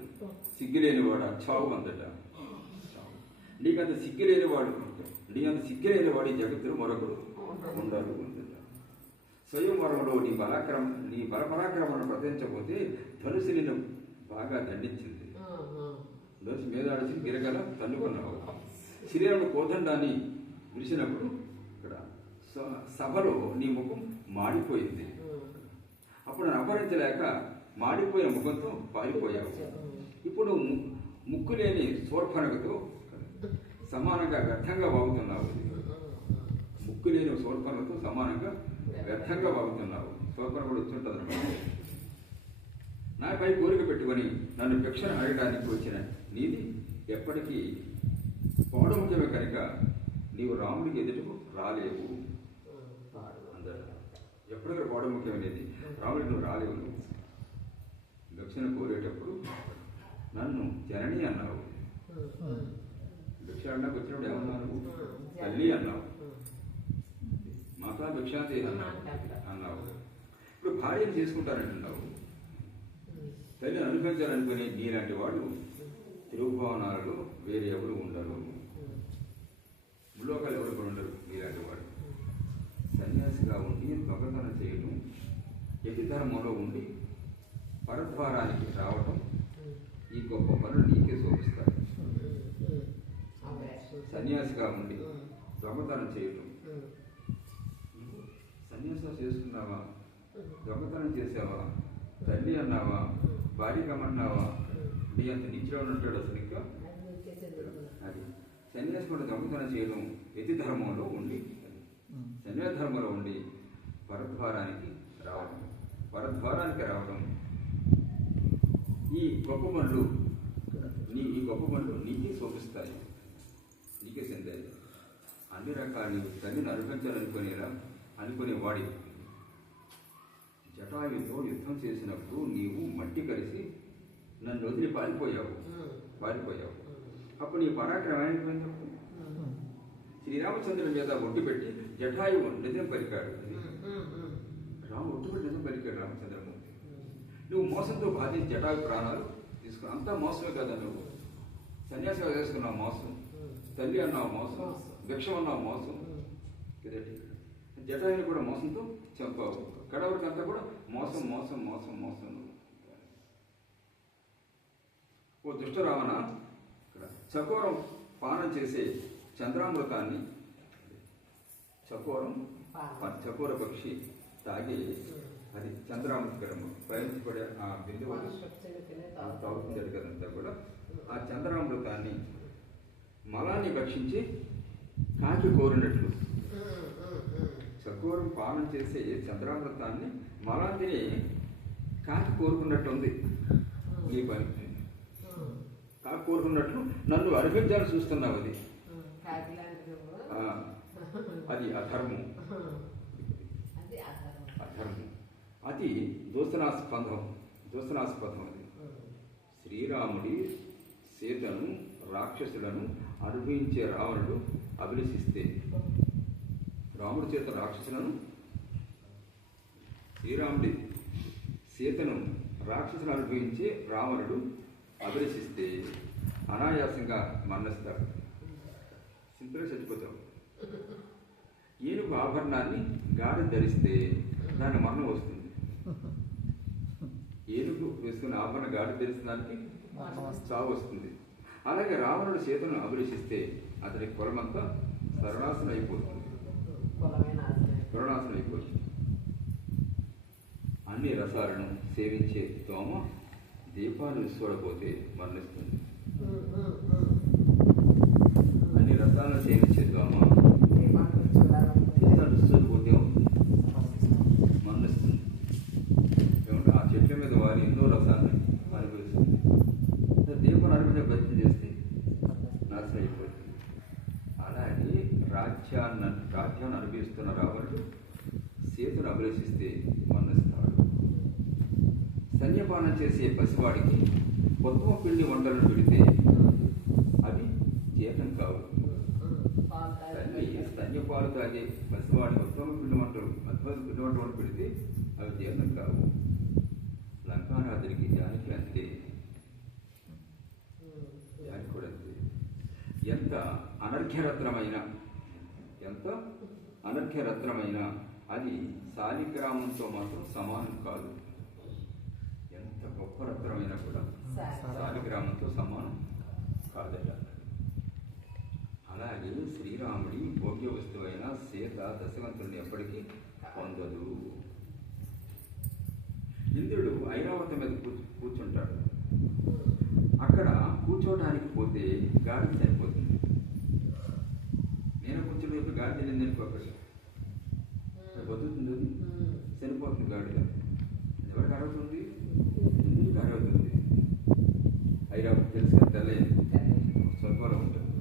సిగ్గులేనివాడా చావు అందట. నీకంత సిగ్గులేనివాడు ఈ జగత్తులో మరొకడు ఉండాలి ఉందట. స్వయంవరంలో నీ బలపరాక్రమను ప్రదర్శించబోతే ధనుసు నిన్ను బాగా దండించింది. ధనుసు మీద అడిచి గిరగల తన్నుకున్నావు. శ్రీరాముడు కోదండాన్ని విడిచినప్పుడు ఇక్కడ సభలో నీ ముఖం మాడిపోయింది. అప్పుడు నన్ను అపహరించలేక మాడిపోయే ముఖంతో పారిపోయావు. ఇప్పుడు ముక్కు లేని శూర్పణఖతో సమానంగా వ్యర్థంగా వాగుతున్నావు. ముక్కు లేని శూర్పణఖతో సమానంగా వ్యర్థంగా వాగుతున్నావు. శూర్పణ కూడా వచ్చుంటుంది. నాపై కోరిక పెట్టుకొని నన్ను భిక్షను అడగడానికి వచ్చిన నీది ఎప్పటికీ పౌడముఖ్యమే కనుక నీవు రాముడికి ఎదుటకు రాలేవు అందరు. ఎప్పటికీ పౌడముఖ్యమనేది రాముడికి నువ్వు రాలేవు. నువ్వు భిక్షను కోరేటప్పుడు నన్ను జనని అన్నావు. భిక్ష అన్నాకు వచ్చినప్పుడు ఏమన్నావు? తల్లి అన్నావు. మాతా భిక్షాంతి అన్నావు. ఇప్పుడు భార్యను చేసుకుంటానంటున్నావు. తల్లిని అనుభవించాలనుకుని నీలాంటి వాడు తిరుగుభవనాలలో వేరే ఎవరు ఉండరు. ముల్లోకాలు ఎవరు కూడా ఉండరు నీలాంటి వాడు. సన్యాసిగా ఉండి దొంగతనం చేయడం, యతి ధర్మంలో ఉండి పరద్వారానికి రావటం, ఈ గొప్ప పనులు నీకే శోభిస్తాయి. సన్యాసిగా ఉండి దొంగతనం చేయటం. సన్యాసం చేసుకున్నావా? దొంగతనం చేసావా? తల్లి అన్నావా? భార్యకమన్నావా? నీ అంత నిచ్చిలో ఉంటాడు అసలు. ఇంకా అది సన్యాసి కూడా దొంగతనం చేయడం యతి ధర్మంలో ఉండి, సన్యాస ధర్మంలో ఉండి పరద్వారానికి రావడం. ద్వారానికి రావడం. ఈ గొప్ప పనులు నీకే శోభిస్తాయి, నీకే చెందాయి. అన్ని రకాల నీవు తల్లిని అనుకునేవాడి జటాయుతో యుద్ధం చేసినప్పుడు నీవు మట్టి కలిసి నన్ను వదిలి పారిపోయావు. అప్పుడు నీ పరాక్రమం ఏమైపోయింది? శ్రీరామచంద్రుని మీద ఒట్టు పెట్టి జటాయువు నిజం పలికాడు. ఒట్టు పెట్టి నిజం పలికాడు రామచంద్రమూర్తి. నువ్వు మోసంతో బాధించి జటాయు ప్రాణాలు తీసుకున్నావు. అంతా మోసమే కదా. నువ్వు సన్యాసిగా చేసుకున్నావు మోసం, తల్లి అన్నావు మోసం, భిక్షం అన్నావు మోసం. జటాయుని కూడా మోసంతో చంపావు. కడవరికి అంతా కూడా మోసం. ఓ దుష్ట రావణ, చకోరం పానం చేసే చంద్రామృతాన్ని చకోర పక్షి తాగి అది చంద్రామృతకరము ప్రయాణించబడే ఆ బిందువు తాగుతుంది కదంతా కూడా. ఆ చంద్రామృతాన్ని మలాన్ని భక్షించి కాకి కోరినట్లు చకోరం పానం చేసే చంద్రామృతాన్ని మలాంతిని కాకి కోరుకున్నట్టుంది. ఈ పని కాకి కోరుకున్నట్లు నన్ను అర్పించాలని చూస్తున్నావు. అది అధర్మం. అది దూషణాస్పదం. అది శ్రీరాముడి సీతను రాక్షసులను అనుభవించే రావణుడు అభిలషిస్తే, రాముడి చేత రాక్షసులను, శ్రీరాముడి సీతను రాక్షసులను అనుభవించే రావణుడు అభిలషిస్తే అనాయాసంగా మరణిస్తాడు. సింపుల్గా చచ్చిపోతాడు. ఏనుగు ఆభరణాన్ని గాడి ధరిస్తే దాని మరణం వస్తుంది. ఏనుగు వేసుకున్న ఆభరణ గాడి ధరిసిన దానికి చావు వస్తుంది. అలాగే రావణుడు సీతను అభిలషిస్తే అతని కులమంతా సర్వనాశనం అయిపోతుంది. అన్ని రసాలను సేవించే దోమ దీపాలు చూడపోతే మరణిస్తుంది. అన్ని రసాలను సేవించే దోమ దీపాలు చూడపోతే మరణిస్తుంది. ఏమంటే ఆ చెట్ల మీద వారి ఎన్నో రసాలను అనుభవిస్తుంది. దీపాలు అనుభవించే ప్రయత్నం చేస్తే నాశనం అయిపోతుంది. అలాగే రాజ్యాన్ని అనుభవిస్తున్న రావణుడు సీతను అభిలషిస్తే మరణిస్తాడు. స్తన్యపానం చేసే పసివాడికి ఉత్తమ పిండి వంటలను పెడితే అవి జీర్ణం కావు. తల్లి స్తన్యపాలు తాగే పసివాడి ఉత్తమ పిండి వంటలు పెడితే అవి జీర్ణం కావు. లంకానాథుడికి జానకి అంతే, జానకి కూడా అంతే. ఎంత అనర్ఘ్యరత్నమైన అది శాలిగ్రామంతో మాత్రం సమానం కాదు. ఎంత గొప్ప రత్నమైనా కూడా శాలిగ్రామంతో సమానం కాదట. అలాగే శ్రీరాముడి భోగ్య వస్తువైన సీత దశవంతుడిని ఎప్పటికీ పొందదు. ఇంద్రుడు ఐరావతం మీద కూర్చుంటాడు. అక్కడ కూర్చోడానికి పోతే గాడి చనిపోతుంది. నేను కూర్చుని గాడి తెలియదు అనుకోకూడదు, బతుకుతుంది, చనిపోతుంది గాడిగా. ఎవరికి అరవుతుంది? ఇంద్రుడికి అరవుతుంది. ఐరావతం తెలుసు కదా, తెల్లే స్వర్గంలో ఉంటుంది.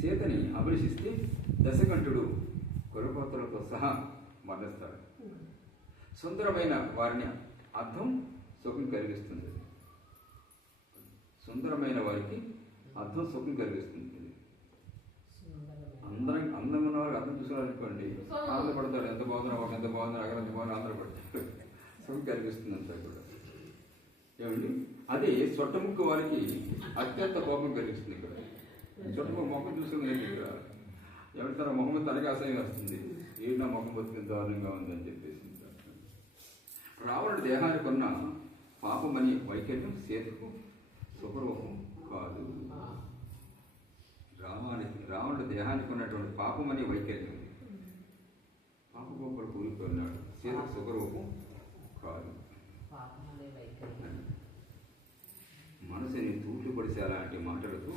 సీతని అభిలషిస్తే దశకంఠుడు కులపోతలతో సహా మరణిస్తాడు. సుందరమైన వారిని అర్థం సుఖం కలిగిస్తుంది. సుందరమైన వారికి అర్థం సుఖం కలిగిస్తుంది. అందం ఉన్న వారికి అర్థం చూసుకోవాలనుకోండి, ఆనందపడతాడు. ఎంత బాగుందో ఒక ఎంత బాగుందో అక్కడ ఎంత బాగుందో ఆనందపడతాడు. సుఖం కలిగిస్తుంది అంతా కూడా. ఏమండి, అదే సొట్టముక్కు వారికి అత్యంత కోపం కలిగిస్తుంది. ఇక్కడ చుట్టూ మొహం చూసుకుని ఇక్కడ ఎవరి తన మొహం తనకి అసహ్యం వస్తుంది. ఏ నా మొహం బతికి దారుణంగా ఉందని చెప్పేసి. రావణుడి దేహానికి ఉన్న పాపమని వైకల్యం సీతకు సుఖరూపం కాదు. రావణుడి దేహానికి ఉన్నటువంటి పాపమని వైకల్యం, పాపగోపలు కూలిపోయినాడు. సీతకు సుఖరూపం కాదు. మనసుని తూట్లు పొడిసే అలాంటి మాటలతో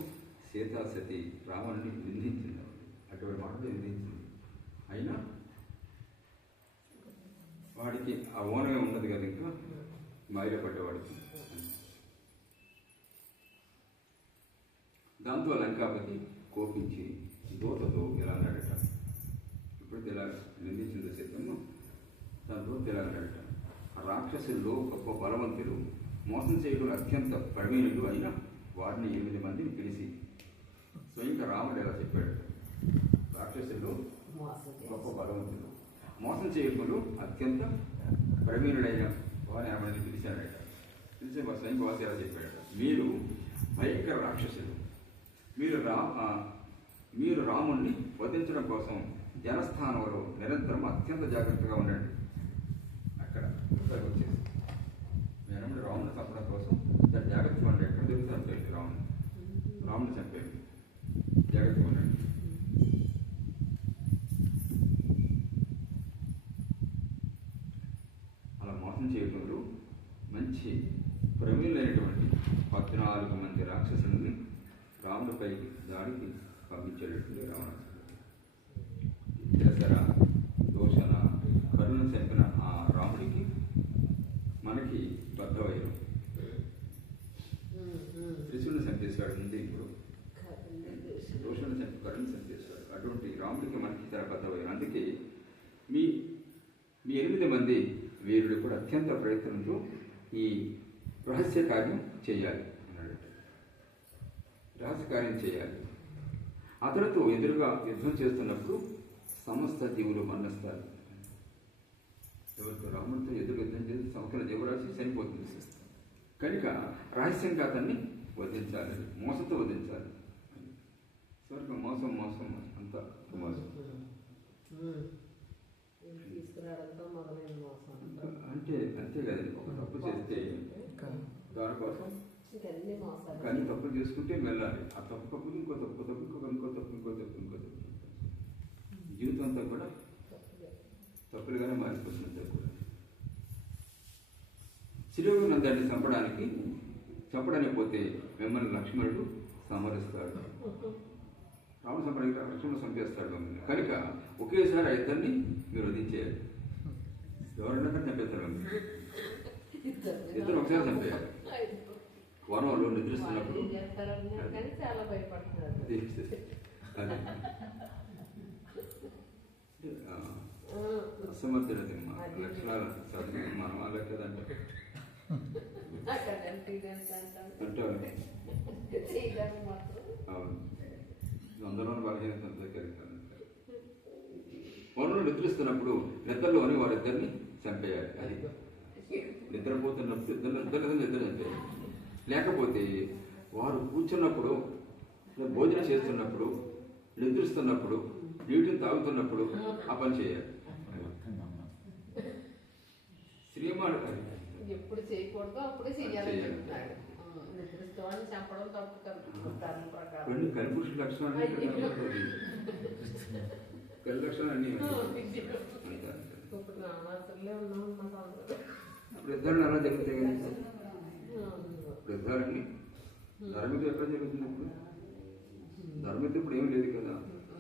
సీతాసతి రావణుని నిందించింది. అటువంటి మాటలు నిందించింది. అయినా వాడికి ఆ ఓనమే ఉండదు కదా, ఇంకా మాయలో పడ్డవాడికి. దాంతో లంకాపతి కోపించి దూతతో ఇలా అన్నాడట. ఇప్పుడు ఇలా నిందించిన సైతము దాంతో ఇలా అన్నాడట, రాక్షసుల్లో గొప్ప బలవంతులు, మోసం చేయడం అత్యంత ప్రవీణులు అయిన వారిని 8 మందిని పిలిచి స్వయంగా రాముడు ఎలా చెప్పాడు, రాక్షసుల్లో గొప్ప బలవంతులు, మోసం చేయకులు అత్యంత ప్రవీణుడైన వారిని 8 మందిని పిలిచాడట. పిలిచే స్వయంగా వాసు ఎలా చెప్పాడట, మీరు భయంకర రాక్షసులు, మీరు రాముణ్ణి వధించడం కోసం జనస్థానంలో నిరంతరం అత్యంత జాగ్రత్తగా ఉండండి. అక్కడ వచ్చేసి రాముడు రాముని చంపడం కోసం జాగ్రత్తగా ఉండండి. ఎక్కడ దొరికి చంపేది రాముని చంపేది, జాగ్రత్తగా ఉండండి. అలా మోసం చేయకుండా మంచి ప్రవీణులైనటువంటి 14 మంది రాక్షసులని రాముడిపై దాడికి పంపించేటటువంటి రావణాసురుడు. దసరా దోషణ కరుణ చంపిన ఆ రాముడికి మనకి బద్ధవైరం, త్రిశూలను చంపేశాడు ముందు, ఇప్పుడు దోషణ చంపి కరుణ చంపేశాడు. అటువంటి రాముడికి మనకి చాలా బద్ధవైరం. అందుకే మీ 8 మంది వీరుడు కూడా అత్యంత ప్రయత్నంతో ఈ రహస్య కార్యం చేయాలి అన్నాడు. రహస్య కార్యం చేయాలి. అతనితో ఎదురుగా యుద్ధం చేస్తున్నప్పుడు సమస్త జీవులు మరణిస్తారు. ఎవరితో రాముడితో ఎదురు యుద్ధం చేసి సమస్త జీవరాశి చనిపోతుంది. కనుక రహస్యంగా అతన్ని వధించాలి, మోసంతో వధించాలి. స్వర్గం మోసం మోసం అంత మోసం అంటే అంతే కదండి. ఒక తప్పు చేస్తే దానికోసం కానీ తప్పులు చేసుకుంటే వెళ్ళాలి. ఆ తప్పుకి ఇంకో తప్పు జీవితం అంతా కూడా తప్పులుగానే మారిపోతుంది. కూడా శ్రీరంగనందాన్ని చంపడానికి పోతే మిమ్మల్ని లక్ష్మణుడు సంహరిస్తాడు. రాముడు సంపడానికి లక్ష్మణుడు చంపేస్తాడు మిమ్మల్ని. కనుక ఒకేసారి ఆ ఇద్దరిని మీరు వధించేయాలి. ఎవరైనా చంపేస్తారు, ఇద్దరు ఒకసారి చంపేయాలి. వనంలో నిద్రిస్తున్నప్పుడు చాలా భయపడుతున్నారు. అసమర్థుడు లక్షణాలు మనం వాళ్ళ కదంటే అంటారు. అవును, అందరూ బలహీనత దగ్గర వనంలో నిద్రిస్తున్నప్పుడు నిద్రలోని వారిద్దరిని చంపేయాలి. అది నిద్రపోతున్నప్పుడు ఇద్దరు చంపేయాలి. లేకపోతే వారు కూర్చున్నప్పుడు, భోజనం చేస్తున్నప్పుడు, నిద్రిస్తున్నప్పుడు, నీటిని తాగుతున్నప్పుడు ఆ పని చేయాలి. శ్రీమాడు ఎప్పుడు చేయకూడదు అప్పుడే చేయాలి. చంపడం తప్పు కొన్ని కనిపురుషుల లక్షణాలు కలి లక్షణాలు అన్నీ ఇప్పుడు రామాసులే ఉన్నాం. ఇప్పుడు ఇద్దరు అలా జరుగుతాయి కదా. ఇప్పుడు ఇద్దరిని ధర్మిత ఎక్కడ జరుగుతుంది? ఇప్పుడు ధర్మిత ఇప్పుడు ఏం లేదు కదా.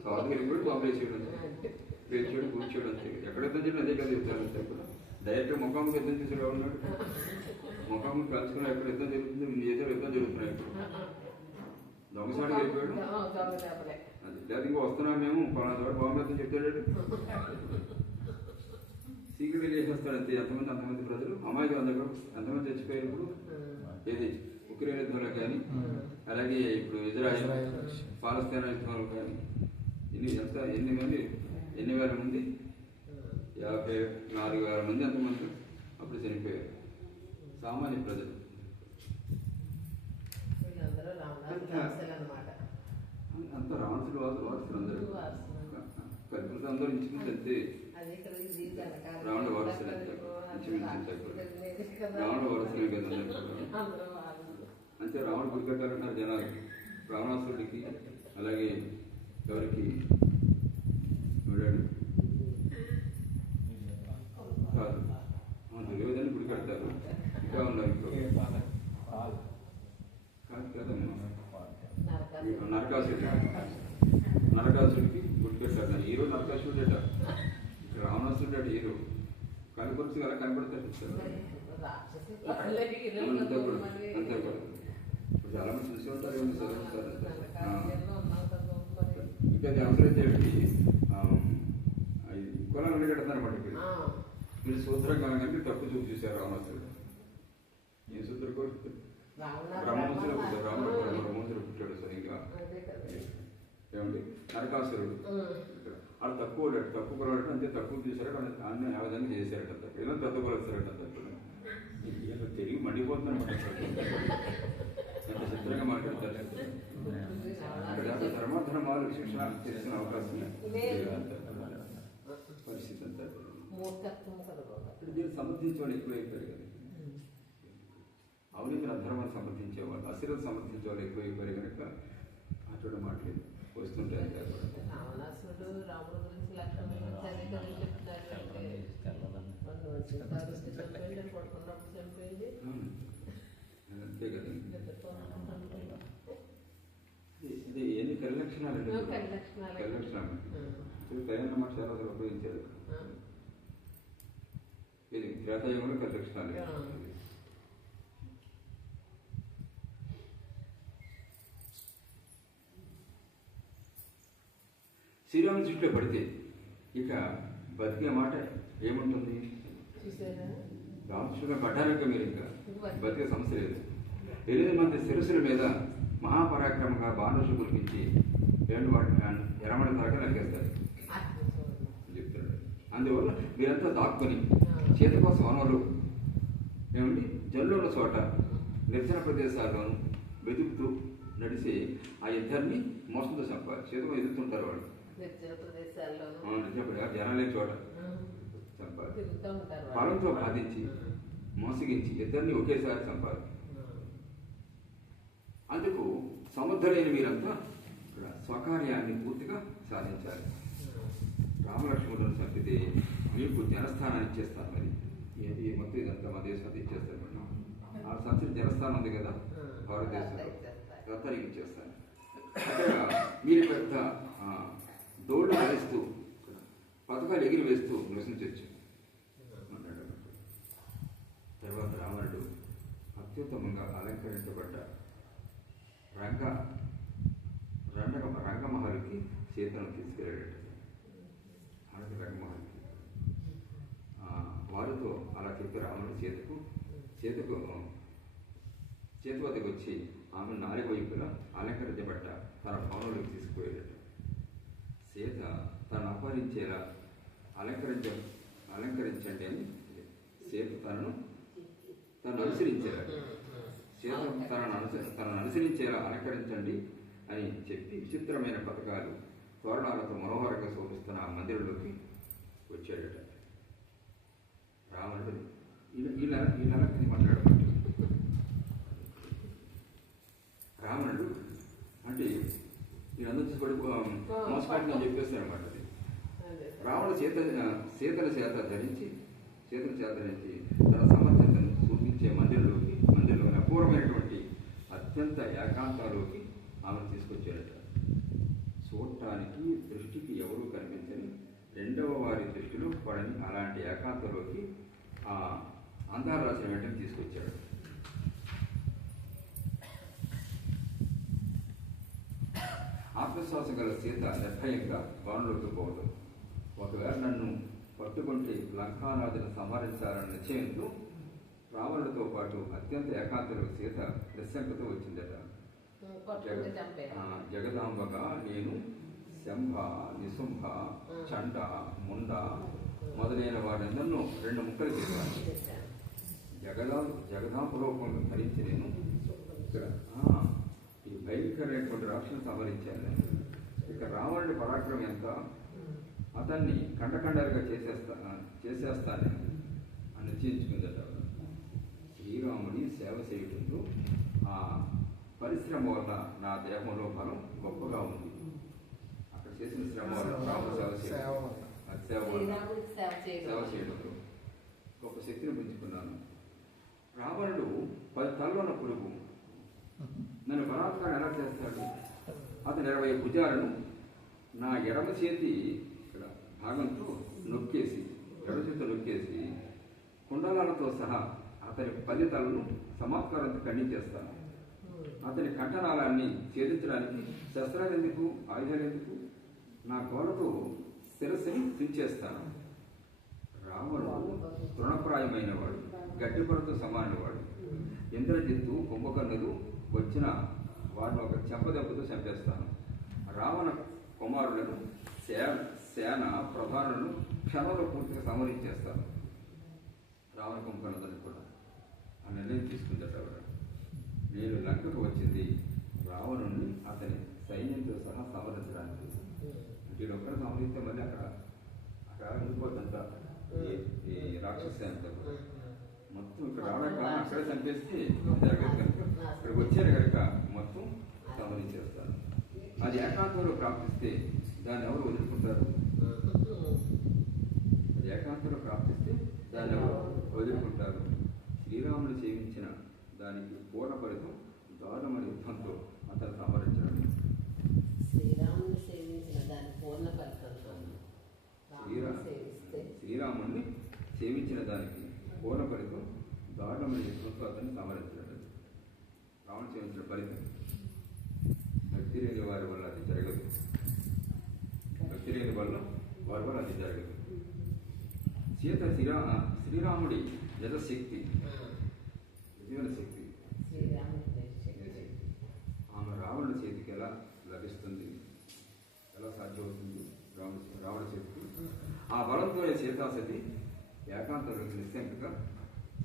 సాధువులు వెళ్ళిపోయి బాంబే చేయడం, పేర్చేయడం, కూర్చోవడం అంతే. ఎక్కడ యుద్ధం చేయడం అదే కదా యుద్ధాలు అంతే. కూడా డైరెక్ట్గా ముఖాముఖి యుద్ధం చేసేవాడు ఉన్నాడు. ముఖాముఖి కలుసుకుని ఎక్కడ యుద్ధం జరుగుతుంది, మీ ఏదో యుద్ధం జరుగుతున్నాయి. ఇప్పుడు దొంగసాడికి వెళ్ళిపోయాడు. అది లేదా ఇంకా వస్తున్నాం మేము పలానా చోట బాంబే యుద్ధం చెప్తాడు. సీక్రెట్ చేసేస్తాడు అంతే. అంతమంది ప్రజలు అమాయకులు అందరూ ఎంతమంది చచ్చిపోయారు. ఇప్పుడు ఏది ఉక్రెయిన్ యుద్ధంలో కానీ, అలాగే ఇప్పుడు ఇజ్రాయెల్ పాలస్తీనా యుద్ధంలో కానీ ఎన్ని వేల మంది 54,000 మంది అంతమంది అప్పుడు చనిపోయారు సామాన్య ప్రజలు. అంత రావణుడు వారసులు అందరూ కల్పులు అందరూ ఇంచుమించు అంతే. రావణ వారసులు రావణ వారసులే కదా అంతే. రావణ గుడి కట్టాలంటారు జనాలు. రావణాసురుడికి అలాగే ఎవరికి చూడాడు కాదు, దుర్యోధన గుడి కడతారు. ఇంకా ఉన్నారు ఇప్పుడు కాదు కదమ్మా. నరకాసుడికి గుడి కట్టారు. హీరో నరకాసుడు అట, రావణాసురుడు అట హీరో. కనుకొచ్చి కనబడతారు రాక్షసి అంతా కూడా అంతా కూడా ఇప్పుడు చాలా మంది చూసి ఉంటారు ఏమి చదువుతారు ఇంకా అది అవసరమైతే కులాలు అడిగడతారన్నమాట ఇక్కడ మీరు సూత్రం కాగానే తప్పు చూపు చూశారు రామసుడు ఈ సూత్ర కోరు బ్రహ్మవంశులు పుట్టాడు రాముడు బ్రహ్మవంశులు పుట్టాడు సరిగ్గా ఏమండి నరకాసురుడు వాళ్ళు తక్కువ తక్కువ కొలవడం అంతే తక్కువ చూసారట అన్ని ఆ విధంగా చేశారట ఏదో తక్కువ కొలుస్తారట తిరిగి మండిపోతున్నమాట ఎంత చిత్రంగా మాట్లాడతారు ఇక్కడ ధర్మాధర్మాలు శిక్షణ చేసిన అవకాశం పరిస్థితి అంతా ఇప్పుడు దీన్ని సమర్థించేవాళ్ళు ఎక్కువైపోయారు కదా అవినీతి అధర్మాన్ని సమర్థించేవాళ్ళు అసిరలు సమర్థించేవాళ్ళు ఎక్కువైపోయారు కనుక అటువంటి మాటలు వస్తుంటాయి రావణాసురుడు రాముడు గురించి లక్ష్మణుడు చనిపోయింది అంతే కదా ఇది ఎన్ని కళ్లక్షణాలు కళ్లక్షణాలు తయారు మాట చాలా ఉపయోగించారు ఇది త్రేతాయుగంలో కళ్లక్షణాలు శ్రీరాముని దృష్టిలో పడితే ఇక బతికే మాట ఏముంటుంది రామకృష్ణుగా పడ్డారక మీరు ఇంకా బతికే సమస్య లేదు 8 మంది శిరస్సుల మీద మహాపరాక్రమంగా బాణుషు కురిపించి 2 వాటి ఎరమడ దాకా నరికేస్తారు చెప్తున్నాడు. అందువల్ల మీరంతా దాక్కుని చేత కోసం వనరులు ఏమండి జల్లు ఉన్న చోట నిర్జన ప్రదేశాల్లోనూ వెతుకుతూ నడిచి ఆ యుద్ధాన్ని మోసంతో చంపాలి. చేతిలో ఎదుగుతుంటారు వాళ్ళు జనాలే చోట చంపాలి. పాలంతో బాధించి మోసగించి ఇద్దరిని ఒకేసారి చంపాలి. అందుకు సముద్రులైన మీరంతా స్వకార్యాన్ని పూర్తిగా సాధించాలి. రామలక్ష్మణులను చంపితే మీకు జనస్థానాన్ని ఇచ్చేస్తాను. మరి ఇది మొత్తం ఇదంతా మా దేశం ఇచ్చేస్తాను. ఆ సంవత్సరం జనస్థానం ఉంది కదా భారతదేశంలో రత్తానికి ఇచ్చేస్తాను. అక్కడ మీరు పెద్ద దోళ్ళు వేస్తూ పథకాలు ఎగిరి వేస్తూ నివసించవచ్చు అన్నాడు. తర్వాత రావణుడు అత్యుత్తమంగా అలంకరించబడ్డ రంగమహల్కి సీతను తీసుకెళ్ళాడట. మనకి రంగమహల్కి వారితో అలా చెప్పి రాముడు చేతు వద్దకు వచ్చి ఆమె 4 వైపులా అలంకరించబడ్డ తన భవనంలోకి తీసుకుపోయాడట. సీత తను అపహరించేలా అలంకరించండి అని సీత తను అనుసరించేలా తనను అనుసరించేలా అలంకరించండి అని చెప్పి విచిత్రమైన పథకాలు తోరణాలతో మనోహరంగా శోభిస్తున్న ఆ మందిరంలోకి వచ్చాడట. రావణుడు ఇలా మాట్లాడమాట. రావణుడు అంటే వీళ్ళందరూ చూసి మోసపాటి అని చెప్పేస్తారు అనమాట. రావణుడు సీతల చేత ధరించి తన సమర్థతను చూపించే మందిరంలోని అపూర్వమైనటువంటి అత్యంత ఏకాంతాలోకి ఆమెను తీసుకొచ్చాడట. చూడటానికి దృష్టికి ఎవరూ కనిపించని 2వ వారి దృష్టిలో పడని అలాంటి ఏకాంతంలోకి ఆ అందాలు రాసిన వెంటనే తీసుకొచ్చాడు. ఆత్మవిశ్వాసం గల సీత నిర్భయంగా భవనంలోకి పోవడం. ఒకవేళ నన్ను పట్టుకుంటే లంకానాథుని సంహరించాలన్న నిశ్చయంతో రావణుడితో పాటు అత్యంత ఏకాంతలో సీత నిశంకతో వచ్చిందట. జగదాంబగా నేను శంభ, నిశుంభ, చండ, ముండ మొదలైన వారందరినూ 2 ముక్కలు చేశాను. జగదాంబ రూపంలో ధరించి నేను ఇక్కడ ఈ భయంకరమైనటువంటి రాక్షసులను సంహరించాను. ఇక రావణుడి పరాక్రమం ఎంత, అతన్ని ఖండఖండాలుగా చేసేస్తానని నిశ్చయించుకుందట. శ్రీరాముని సేవ చేయడంతో ఆ పరిశ్రమ వల్ల నా దేహంలో బలం గొప్పగా ఉంది. అక్కడ చేసిన శ్రమ వల్ల రాముడు సేవ చేయడంలో గొప్ప శక్తిని పెంచుకున్నాను. రావణుడు 10 తలలున్న పురుగు నన్ను బలాత్కారం ఎలా చేస్తాడు? అతను 20 భుజాలను నా ఎడమ చేతి భాగంతో నొక్కేసి కుండలాలతో సహా అతని ఫలితాలను సమాత్కారంతో ఖండించేస్తాను. అతని కంఠనాళాన్ని ఛేదించడానికి శస్త్రాలు ఎందుకు, ఆయుధాలు ఎందుకు? నా కోరతో శిరస్సుని తుంచేస్తాను. రావణుడు తృణప్రాయమైన వాడు, గడ్డిపొరతో సమానమైన వాడు. ఇంద్రజిత్తు, కుంభకర్ణులు వచ్చిన వారిని ఒక చెంపదెబ్బతో చంపేస్తాను. రావణ కుమారులను సేన ప్రధానులను క్షణంలో పూర్తిగా సంహరించేస్తాను. రావణ కుంభకర్ణులను కూడా ఆ నిర్ణయం తీసుకుందట. నేను లంకకు వచ్చింది రావణుని అతని సైన్యంతో సహా సంహరించడానికి. వీళ్ళు ఒక్కరు సంహరిస్తే మళ్ళీ అక్కడ ఉండిపోతుంట ఈ రాక్షస మొత్తం ఇక్కడ రావడం కారణం అక్కడే చంపేస్తే జరగదు కనుక ఇక్కడికి వచ్చారు కనుక మొత్తం సంహరించేస్తాను. అది ఏకాంతంలో ప్రాప్తిస్తే దాన్ని ఎవరు వదులుకుంటారు? అది ఏకాంతంలో ప్రాప్తిస్తే దాన్ని ఎవరు వదులుకుంటారు? శ్రీరాముడు సేవించిన దానికి పూర్ణ ఫలితం దారుణమైన యుద్ధంతో అతను సంహరించడం. శ్రీరాముని సేవించిన దాని పూర్ణ ఫలితంతో శ్రీరాముడిని సేవించిన దానికి పూర్ణ ఫలితం దారుణమైన యుద్ధంతో అతన్ని సంహరించడం. రావణ సేవించిన ఫలితం భక్తి లేని వారి వల్ల అది జరగదు. భక్తి లేని వల్ల వారి వల్ల అది జరగదు. సీత శ్రీరాముడి యథశక్తి, జీవన శక్తి. ఆమె రావణుడి చేతికి ఎలా లభిస్తుంది, ఎలా సాధ్యమవుతుంది? రావణ చేతికి ఆ బలంతోనే సీతాసతి ఏకాంతంలో నిశ్శంకగా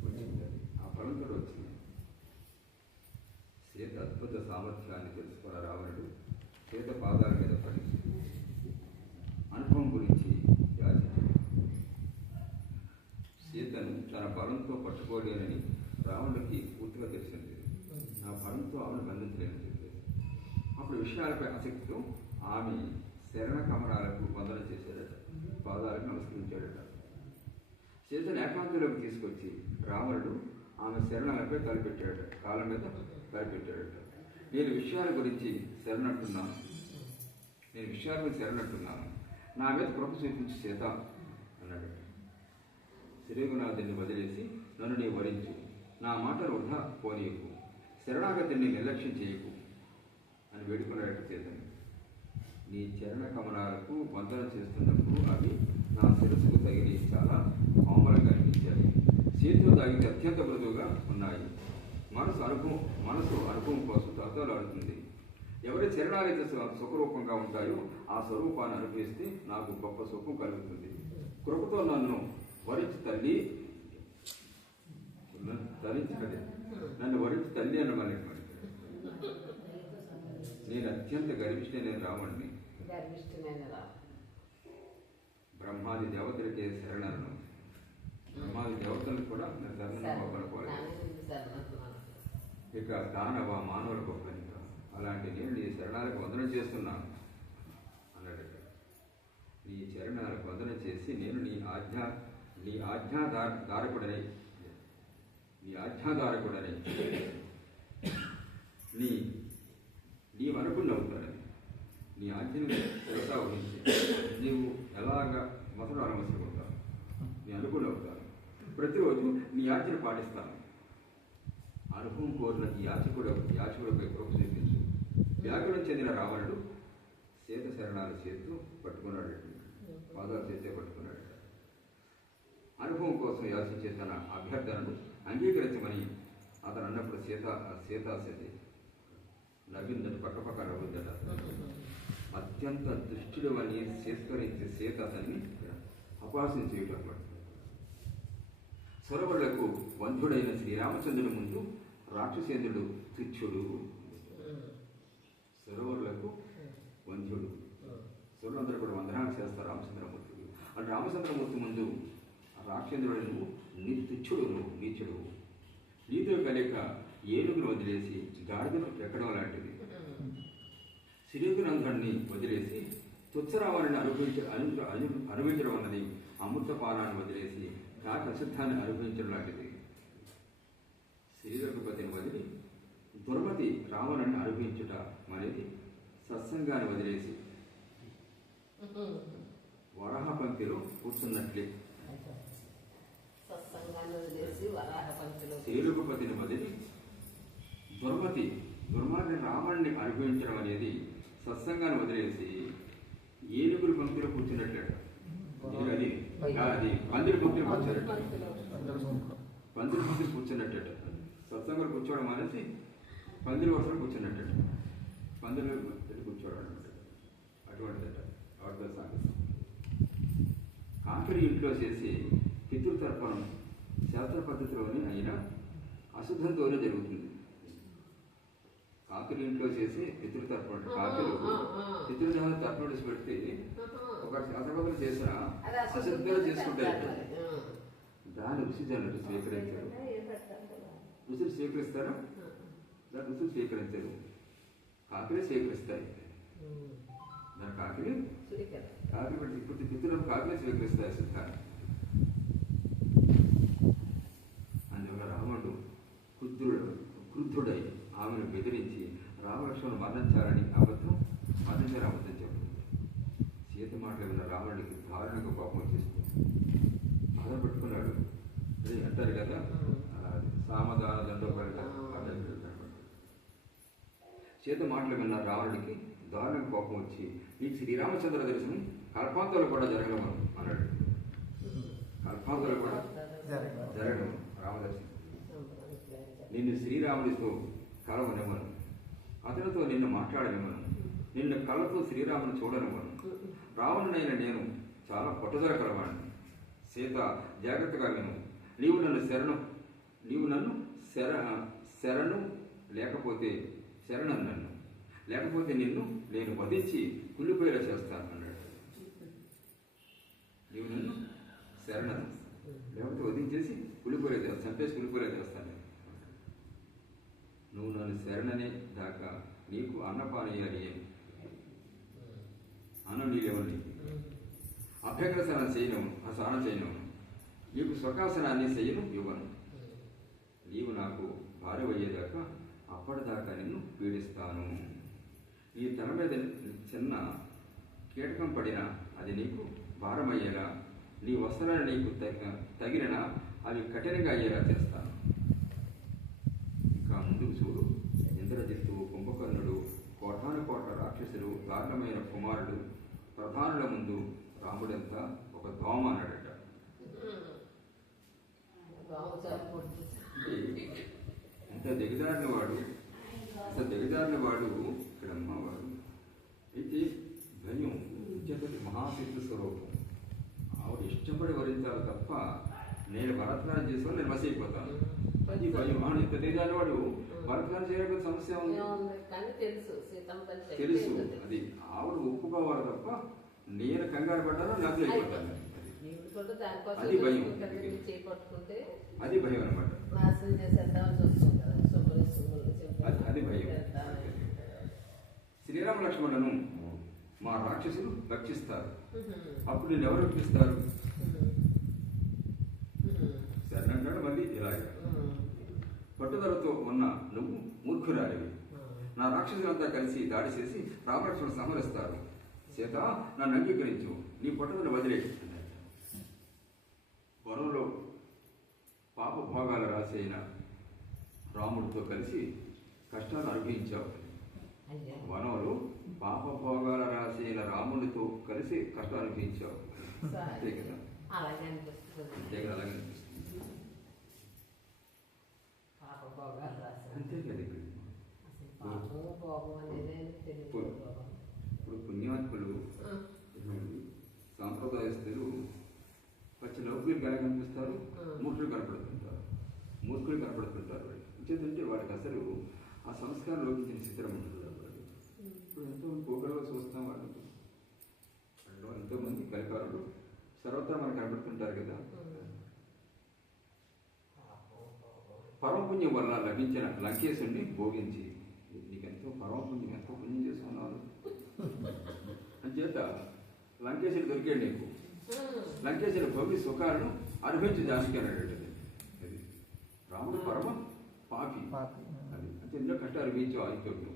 వచ్చింది. ఆ బలంతో వచ్చింది. సీత అద్భుత సామర్థ్యాన్ని తెలుసుకున్న రావణుడు సీత పాదాల మీద పడి అనుభవం గురించి యాచించాడు. సీతను తన బలంతో పట్టుకోలేనని రావణుడికి పూర్తిగా తెలిసింది. నా బలంతో ఆమెను బంధించలేని చెప్పేది. అప్పుడు విషయాలపై ఆసక్తితో ఆమె శరణ కమలాలకు వందన చేశాడట, పాదాలకు నమస్కరించాడట. సీతను ఏకాంతంలోకి తీసుకొచ్చి రావణుడు ఆమె శరణాలపై తలపెట్టాడట, కాళ్ళ మీద తలపెట్టాడట. నేను విషయాల గురించి శరణట్టున్నాను, నా మీద కృప చూపించి సీత అన్నాడట. శ్రీగునాథుని వదిలేసి నన్ను నీ వరించు, నా మాటలు వృధా పోనీయకు, శరణాగతిని నిర్లక్ష్యం చేయకు అని వేడుకున్నాడట సీతని. నీ చరణ కమలాలకు వందన చేస్తున్నప్పుడు అవి నా శిరస్సుకు తగిలి చాలా కోమలంగా అనిపించాయి. చేతిలో తాగితే అత్యంత మృదువుగా ఉన్నాయి. మనసు అనుభవం కోసం తహతలాడుతుంది. ఎవరి చరణాలైతే సుఖరూపంగా ఉంటాయో ఆ స్వరూపాన్ని అనుభవిస్తే నాకు గొప్ప సుఖం కలుగుతుంది. కృపతో నన్ను వరించి తల్లి నన్ను వరించి తల్లి అన్నమాట. నేను అత్యంత గర్విష్ఠుడైన రావణ్ణి. బ్రహ్మాది దేవతలకే శరణను, బ్రహ్మాది దేవతలను కూడా నేను శరణనుకోవాలి. ఇక దానవ మానవుల గొప్పని అలాంటి నేను నీ శరణాలకు వందనం చేస్తున్నాను అన్నాడట. నీ చరణాలకు వందనం చేసి నేను నీ ఆజ్ఞాధారకుడనై నీవు అనుకుని అవుతానని నీ ఆజ్ఞను శిరసా వహించి నీవు ఎలాగా మసలు మసలుకుంటావు, నీ అనుకుని అవుతాను. ప్రతిరోజు నీ ఆజ్ఞను పాటిస్తాను. అనుభవం కోరిన ఈ యాచకుడిపై కృప చూపించు. వ్యాకులం చెందిన రావణుడు సీత శరణాలు చేస్తూ పట్టుకున్నాడు, పాదాలు చేస్తే పట్టుకున్నాడు. అనుభవం కోసం యాచించే తన అభ్యర్థనను అంగీకరించమని అతను అన్నప్పుడు సీతాసతి నవ్విందట, పక్కపక్క నవ్వుందట. అత్యంత దుష్టుడు అని చేస్కరించే సీత అతన్ని అపహాసం చేయటం. సొరవళ్లకు వంధుడైన శ్రీరామచంద్రుని ముందు రాక్షసేంద్రుడు తుచ్చుడు. సరోవరులకు వంధ్యుడు. సొరవందరూ కూడా వందనాలు చేస్తారు రామచంద్రమూర్తికి. అంటే రామచంద్రమూర్తి ముందు రాక్షేంద్రుడు నువ్వు తుచ్చుడు, నువ్వు నీచుడు. నీతో కలిక ఏనుగును వదిలేసి గాడిదను ఎక్కడం లాంటిది. శ్రీగునంధుడిని వదిలేసి తుచ్చరావాలని అనుభవించడం అన్నది. అమృతపానాన్ని వదిలేసి ఘాట అశుద్ధాన్ని అనుభవించడం లాంటిది. శ్రీరఘుపతిని వదిలి దుర్మతి రావణాన్ని అనుభవించుట అనేది. సత్సంగాన్ని వదిలేసి వరాహ పంక్తిలో కూర్చున్నట్లే. సత్సంగాన్ని వదిలేసి వరాహ పంక్తిలో తేలుగుపతిని వదిలి దుర్మార్గ రావణ్ణి అనుభవించడం అనేది సత్సంగాన్ని వదిలేసి ఏనుగురు పంక్తిలో కూర్చున్నట్లట. అది పందిరి పంక్తిలో కూర్చున్నట్టు, పందిరి పంక్తిలో కూర్చున్నట్ట. సత్సంగాలు కూర్చోవడం అనేసి పందిరి వరుసలో కూర్చున్నట్ట, పందిరి కూర్చోవడం అనమాట. అటువంటిదట అవతల సాగసం. కాకరి ఇంట్లో చేసి పితృతర్పణం శాస్త్ర పద్ధతిలోనే అయినా అశుద్ధంతోనే జరుగుతుంది. కాకరి ఇంట్లో చేసి పితృతర్పణ, కాకరు పితృదేవత తర్పణ పెడితే ఒక శాస్త్రపద్ధతులు చేసిన అశుద్ధంగా చేసుకుంటారు. దాని రుచి జనులు స్వీకరించారు. రుచులు స్వీకరిస్తారా? దాని రుచులు స్వీకరించరు. కాకరే స్వీకరిస్తాయి. దాని కాకరి పెట్టి ఇప్పుడు పితృలు కాకరే స్వీకరిస్తాయి అశుద్ధాన్ని. అందువల్ల రావణుడు క్రుద్ధుడై ఆమెను బెదిరించి రామలక్ష్మణుడు మరణించాలని అబద్ధం చెప్పాడు. సీత మాటలు విన్న రావణుడికి దారుణంగా కోపం వచ్చేసింది. బాధ పెట్టుకున్నాడు. అది అంటారు కదా, సామధాన దండోపరిగా. సీత మాటలు విన్న రావణుడికి దారుణంగా కోపం వచ్చి, నీకు శ్రీరామచంద్ర దర్శనం కల్పాంతలో కూడా జరగమను అన్నాడు. కల్పాంతలో కూడా జరగడం రామదర్శనం. నిన్ను శ్రీరాముడితో కలవనివ్వను, అతనితో నిన్ను మాట్లాడనివ్వను, నిన్ను కళ్ళతో శ్రీరాముని చూడనివ్వను. రావణునైన నేను చాలా పట్టుదల కలవాడిని. సీత జాగ్రత్తగా విను. నీవు నన్ను శరణు లేకపోతే నిన్ను నేను వధించి కుళ్ళిపోయేలా చేస్తాను అన్నాడు. నీవు నన్ను శరణను లేకపోతే వధించేసి చంపేసి కుళ్ళిపోయేలా చేస్తాను. నువ్వు నన్ను శరణనే దాకా నీకు అన్నపానీయాలి అన్నం నీళ్ళెవరిని అభ్యగ్రసనం చేయను, నీకు స్వకాసనాన్ని చేయను ఇవ్వను. నీవు నాకు భార్య అయ్యేదాకా అప్పటిదాకా నిన్ను పీడిస్తాను. నీ తల మీద చిన్న కీటకం పడినా అది నీకు భారమయ్యేలా, నీ వస్త్రాలు నీకు తగిలినా అవి కఠినంగా అయ్యేలా చేస్తాను. ఇంకా ముందుకు చూడు. ఇంద్రజిత్తు, కుంభకర్ణుడు, కోటానుకోట్ల రాక్షసులు, దారుణమైన కుమారుడు, ప్రధానుల ముందు రాముడంతా ఒక దోమ అన్నాడట. ఎంత దిగజారిన వాడు ఇక్కడ అమ్మవాడు. అయితే భయం ఇంతటి మహాశక్తి స్వరూపం. ఆవిడ ఇష్టపడి వరించాలి తప్ప నేను భరతనాలు చేసుకొని నేను మసైపోతాను. అది భయం. ఇంత దిగజారిన వాడు భరతనాలు చేయకపోతే సమస్య ఉంది తెలుసు. అది ఆవిడ ఒప్పుకోవాలి తప్ప నేను కంగారు పడ్డాను, నదులు అయిపోతాను. అది భయం. అది భయం అనమాట. అది భయం. శ్రీరామ లక్ష్మణులను మా రాక్షసులు రక్షిస్తారు. అప్పుడు నేను ఎవరు రక్షిస్తారు? సరే అంటాడు. మళ్ళీ ఇలాగ పట్టుదలతో ఉన్న నువ్వు మూర్ఖురాలివి. నా రాక్షసులంతా కలిసి దాడి చేసి రామలక్ష్మణులు సంహరిస్తారు. సీత, నన్ను అంగీకరించు, నీ పట్టుదల వదిలేసి వనంలో పాప భోగాల రాసి అయిన రాముడితో కలిసి కష్టాలు అనుభవించావు. వనంలో పాప భోగాల రాసి అయిన రాముడితో కలిసి కష్టాలు అనుభవించావు. అంతే కదా, అలాగే అనిపిస్తుంది. అంతే కదా. ఇప్పుడు పుణ్యాత్ములు సాంప్రదాయస్తులు పచ్చి లౌకికులు ఎలా కనిపిస్తారు? మూర్ఖులు కనపడుతుంటారు. ఇంకేంటంటే వాడికి అసలు ఆ సంస్కారం లోకించిన చిత్రం ఉంటుంది. ఇప్పుడు ఎంతోమంది పోకడలో చూస్తాం. వాళ్ళకి ఎంతోమంది కలికారులు సర్వత్రా మనకు కనపడుతుంటారు కదా. పరమపుణ్యం వల్ల లభించిన లంకేశుడిని భోగించి నీకెంతో పరమపుణ్యం, ఎంతో పుణ్యం చేసుకున్నాను అంచేత లంకేశుడు దొరికాడు నీకు. లంకేశుడు భోగి సుఖాలను అనుభవించి జానికి అన్నాడు. అది రాముడు పరమ పాపి. అది అంటే ఎన్నో కష్టాలు అనుభవించావు. ఆదిత్యుడు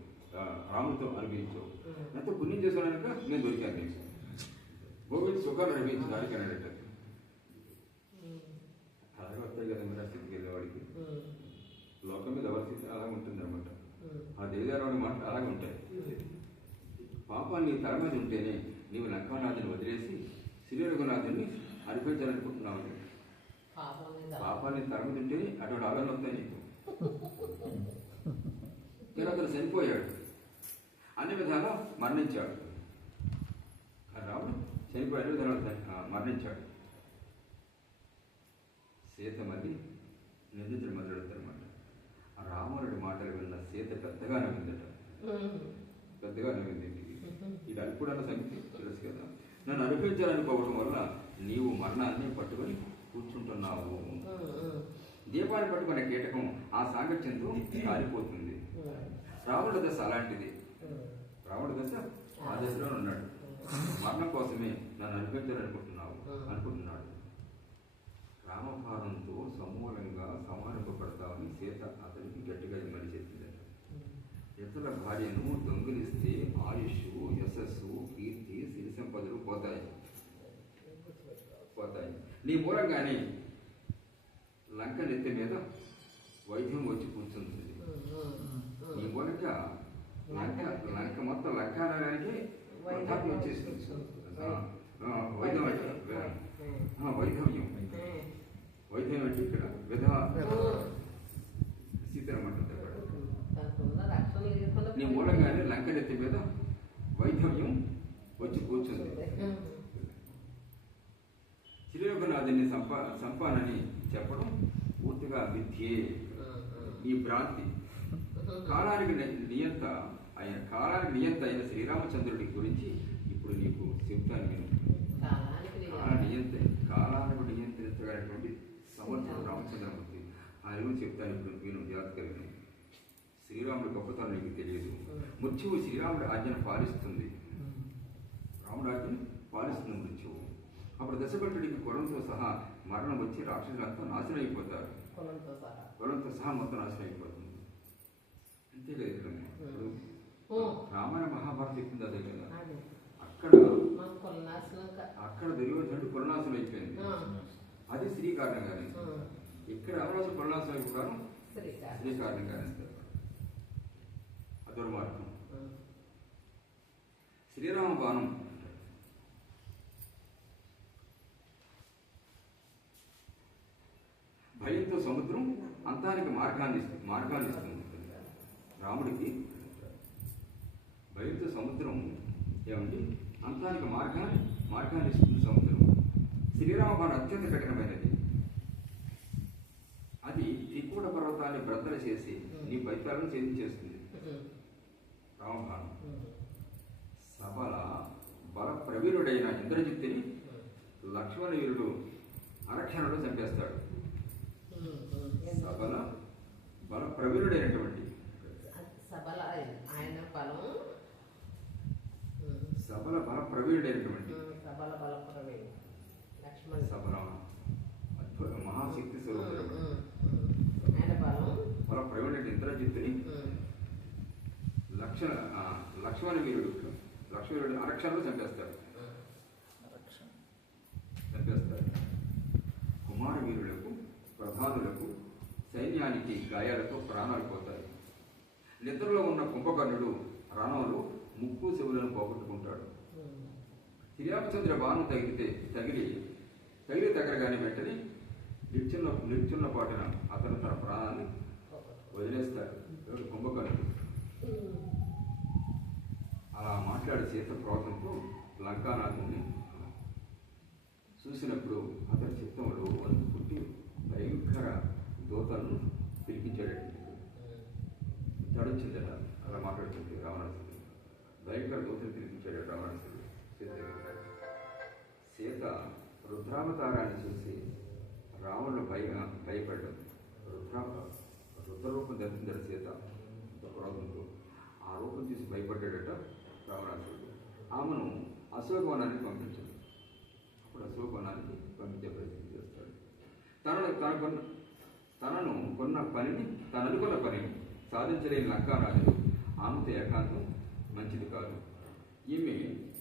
రాముడితో అనుభవించావు. ఎంతో పుణ్యం చేసుకోవడానిక నేను దొరికాను నీకు. భోగించి సుఖాలు అనుభవించి దానికి అన్నాడట. అలాగే అటువంటి ఆలోచన వస్తాయి నీకు. అతను చనిపోయాడు, అన్ని విధాలా మరణించాడు. రాముడు చనిపోయిన విధాలు మరణించాడు. సీత మళ్ళీ నిందితుడు మొదలెడతారన్నమాట. ఆ రాముడి మాటలు విన్న సీత పెద్దగా నవ్విందట. పెద్దగా నవ్వింది. ఇది అల్పుడన్న సంగతి తెలుసు కదా. నన్ను అనిపించాలనుకోవడం వల్ల నీవు మరణాన్ని పట్టుకొని కూర్చుంటున్నావు. దీపాన్ని పట్టుకునే కీటకం ఆ సాంగత్యంతో కాలిపోతుంది. రాముడి దశ అలాంటిది. రాముడి దశ ఆ దశలో ఉన్నాడు. మరణం కోసమే నన్ను అనుకుంటున్నాడు. రామభారంతో సమూలంగా సమానింపబడతామని సీత అతనికి గట్టిగా ఇమ్మని చెప్పిందట. ఇతరుల భార్యను దొంగిలిస్తే ఆయుష్, యశస్సు, కీర్తి, సిరి సంపదలు పోతాయి. నీ మూలంగానే లంక నెత్తి మీద వైద్యం వచ్చి కూర్చుంటుంది. నీ మూలంగా లంక మొత్తం లంకానగానికి వృద్ధాప్యం వచ్చేస్తుంది. వైద్యం అంటే ఇక్కడ సీతారామంటుంది. నీ మూలంగానే లంక నెత్తి మీద వైద్యం వచ్చి కూర్చుంది. శ్రీరంగనాథుని సంపానని చెప్పడం పూర్తిగా మిథ్యే, నీ భ్రాంతి. కాలానికి నియంత అయిన శ్రీరామచంద్రుడి గురించి ఇప్పుడు నీకు చెప్తాను. నేను కాలానికి నియంత్రించగలిగినటువంటి సమర్థుడు రామచంద్రమూర్తి. ఆయన గురించి చెప్తాను ఇప్పుడు నేను జాతకరిని. శ్రీరాముడి గొప్పతనం నీకు తెలియదు. మృత్యువు శ్రీరాముడి ఆజ్ఞను పాలిస్తుంది. రాముడి ఆజ్ఞను పాలిస్తుంది మృత్యువు. అప్పుడు దశభటుడికి కొలంతో సహా మరణం వచ్చి రాక్షసులంతా నాశనం అయిపోతారు. కొలంతో సహా మొత్తం నాశనం అయిపోతుంది. అంతే కదా. రామాయణ మహాభారత చెప్పింది అదే కదా. అక్కడ దుర్యోధనుడు కొలనాశనం అయిపోయింది. అది శ్రీ కారణంగానే. ఇక్కడ అవరాజు కొలనాశనం అయిపోవడం శ్రీ కారణంగానే. అదుర్మార్గం. శ్రీరామ బాణం భయంతో సముద్రం అంతానికి మార్గాన్ని ఇస్తుంది. రాముడికి భయంతో సముద్రం ఏమండి అంతానికి మార్గాన్ని ఇస్తుంది సముద్రం. శ్రీరామ బాణం అత్యంత కఠినమైనది. అది త్రికూట పర్వతాన్ని బ్రద్దలు చేసి నీ పైతాలను ఛేదించేస్తుంది. రామబాణం సబల బల ప్రవీణుడైన ఇంద్రజిత్తుని లక్ష్మణవీరుడు అరక్షణలో చంపేస్తాడు. సబల బల ప్రవీణుడైనటువంటి సబల బల ప్రవీణుడైనటువంటి సబల అద్భుత మహాశక్తి స్వరూపుడు బల ప్రవీణుడైన ఇంద్రజిత్తుని లక్ష్మణవీరుడు అరక్షణలో చంపేస్తాడు. కుమారవీరులకు, ప్రధానులకు, సైన్యానికి గాయాలతో ప్రాణాలు పోతాయి. నిద్రలో ఉన్న కుంభకర్ణుడు రణంలో ముక్కు చెవులను పోగొట్టుకుంటాడు. శ్రీరామచంద్ర బాణం తగలగానే వెంటనే నిల్చున్న పాటున అతను తన ప్రాణాన్ని వదిలేస్తాడు. కుంభకర్ణుడు అలా మాట్లాడే సీత క్రోధంతో లంకానాథుని చూసినప్పుడు అతని చిత్తంలో వణుకు పుట్టి భయంకర దూతలను పిలిపించాడు. తడొచ్చిందట అలా మాట్లాడుతుంది రావణాసురుడు. భయంకర దూతను పిలిపించాడు రావణాసురుడు సీత రుద్రావతారాన్ని చూసి రావణుడు భయపడ్డాడు. రుద్రరూపం ధరించాడు సీత క్రోధంతో. ఆ రూపం చూసి భయపడ్డాడట రావణాసురుడు. ఆమెను అశోకవనానికి పంపించాడు. అప్పుడు అశోకవనానికి పంపించే ప్రయత్నం చేస్తాడు. తనను అనుకున్న పనిని సాధించలేని లంకారాజుడు ఆమెతో ఏకాంతం మంచిది కాదు. ఈమె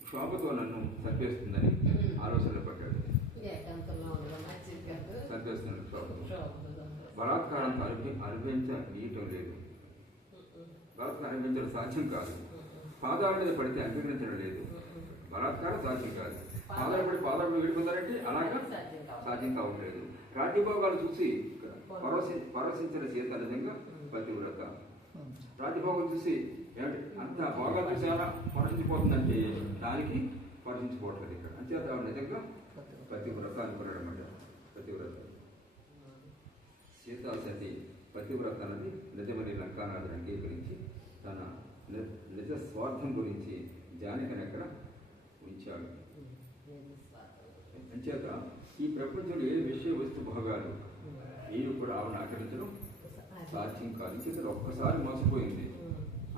క్షోభతో నన్ను చంపేస్తుందని ఆలోచనలు పడ్డాడు. చంపేస్తున్నాడు క్షోభతో. బలాత్కారంతో అనుభవించనీయటం లేదు. బలాత్కారం అనుభవించడం సాధ్యం కాదు. పాదాల మీద పడితే అంగీకరించడం లేదు. బలాత్కారం సాధ్యం కాదు. పాదాలు విడిపోతారంటే అలాగా సాధ్యం కావట్లేదు. రాజ్యభోగాలు చూసి పరవశించిన సీత నిజంగా పతివ్రత. రాజభోగం చూసి ఏమిటి అంత బాగా చూసారా పరచించిపోతుందంటే దానికి పరచించిపోవట్లేదు ఇక్కడ. అంచేత ఆవిడ నిజంగా పతివ్రత అనుకున్నాడు అన్నమాట. పతివ్రత సీతాసతి పతివ్రత అన్నది నిజమని లంకానాథుడు అంగీకరించి తన నిజ స్వార్థం గురించి జానకిని ఎక్కడ ఉంచాడు. అంచేత ఈ ప్రపంచంలో ఏ విషయ వస్తు భోగాలు ఏవి కూడా ఆవిడ ఆచరించడం సాధ్యం కాదు. అంచేత ఒక్కసారి మోసపోయింది,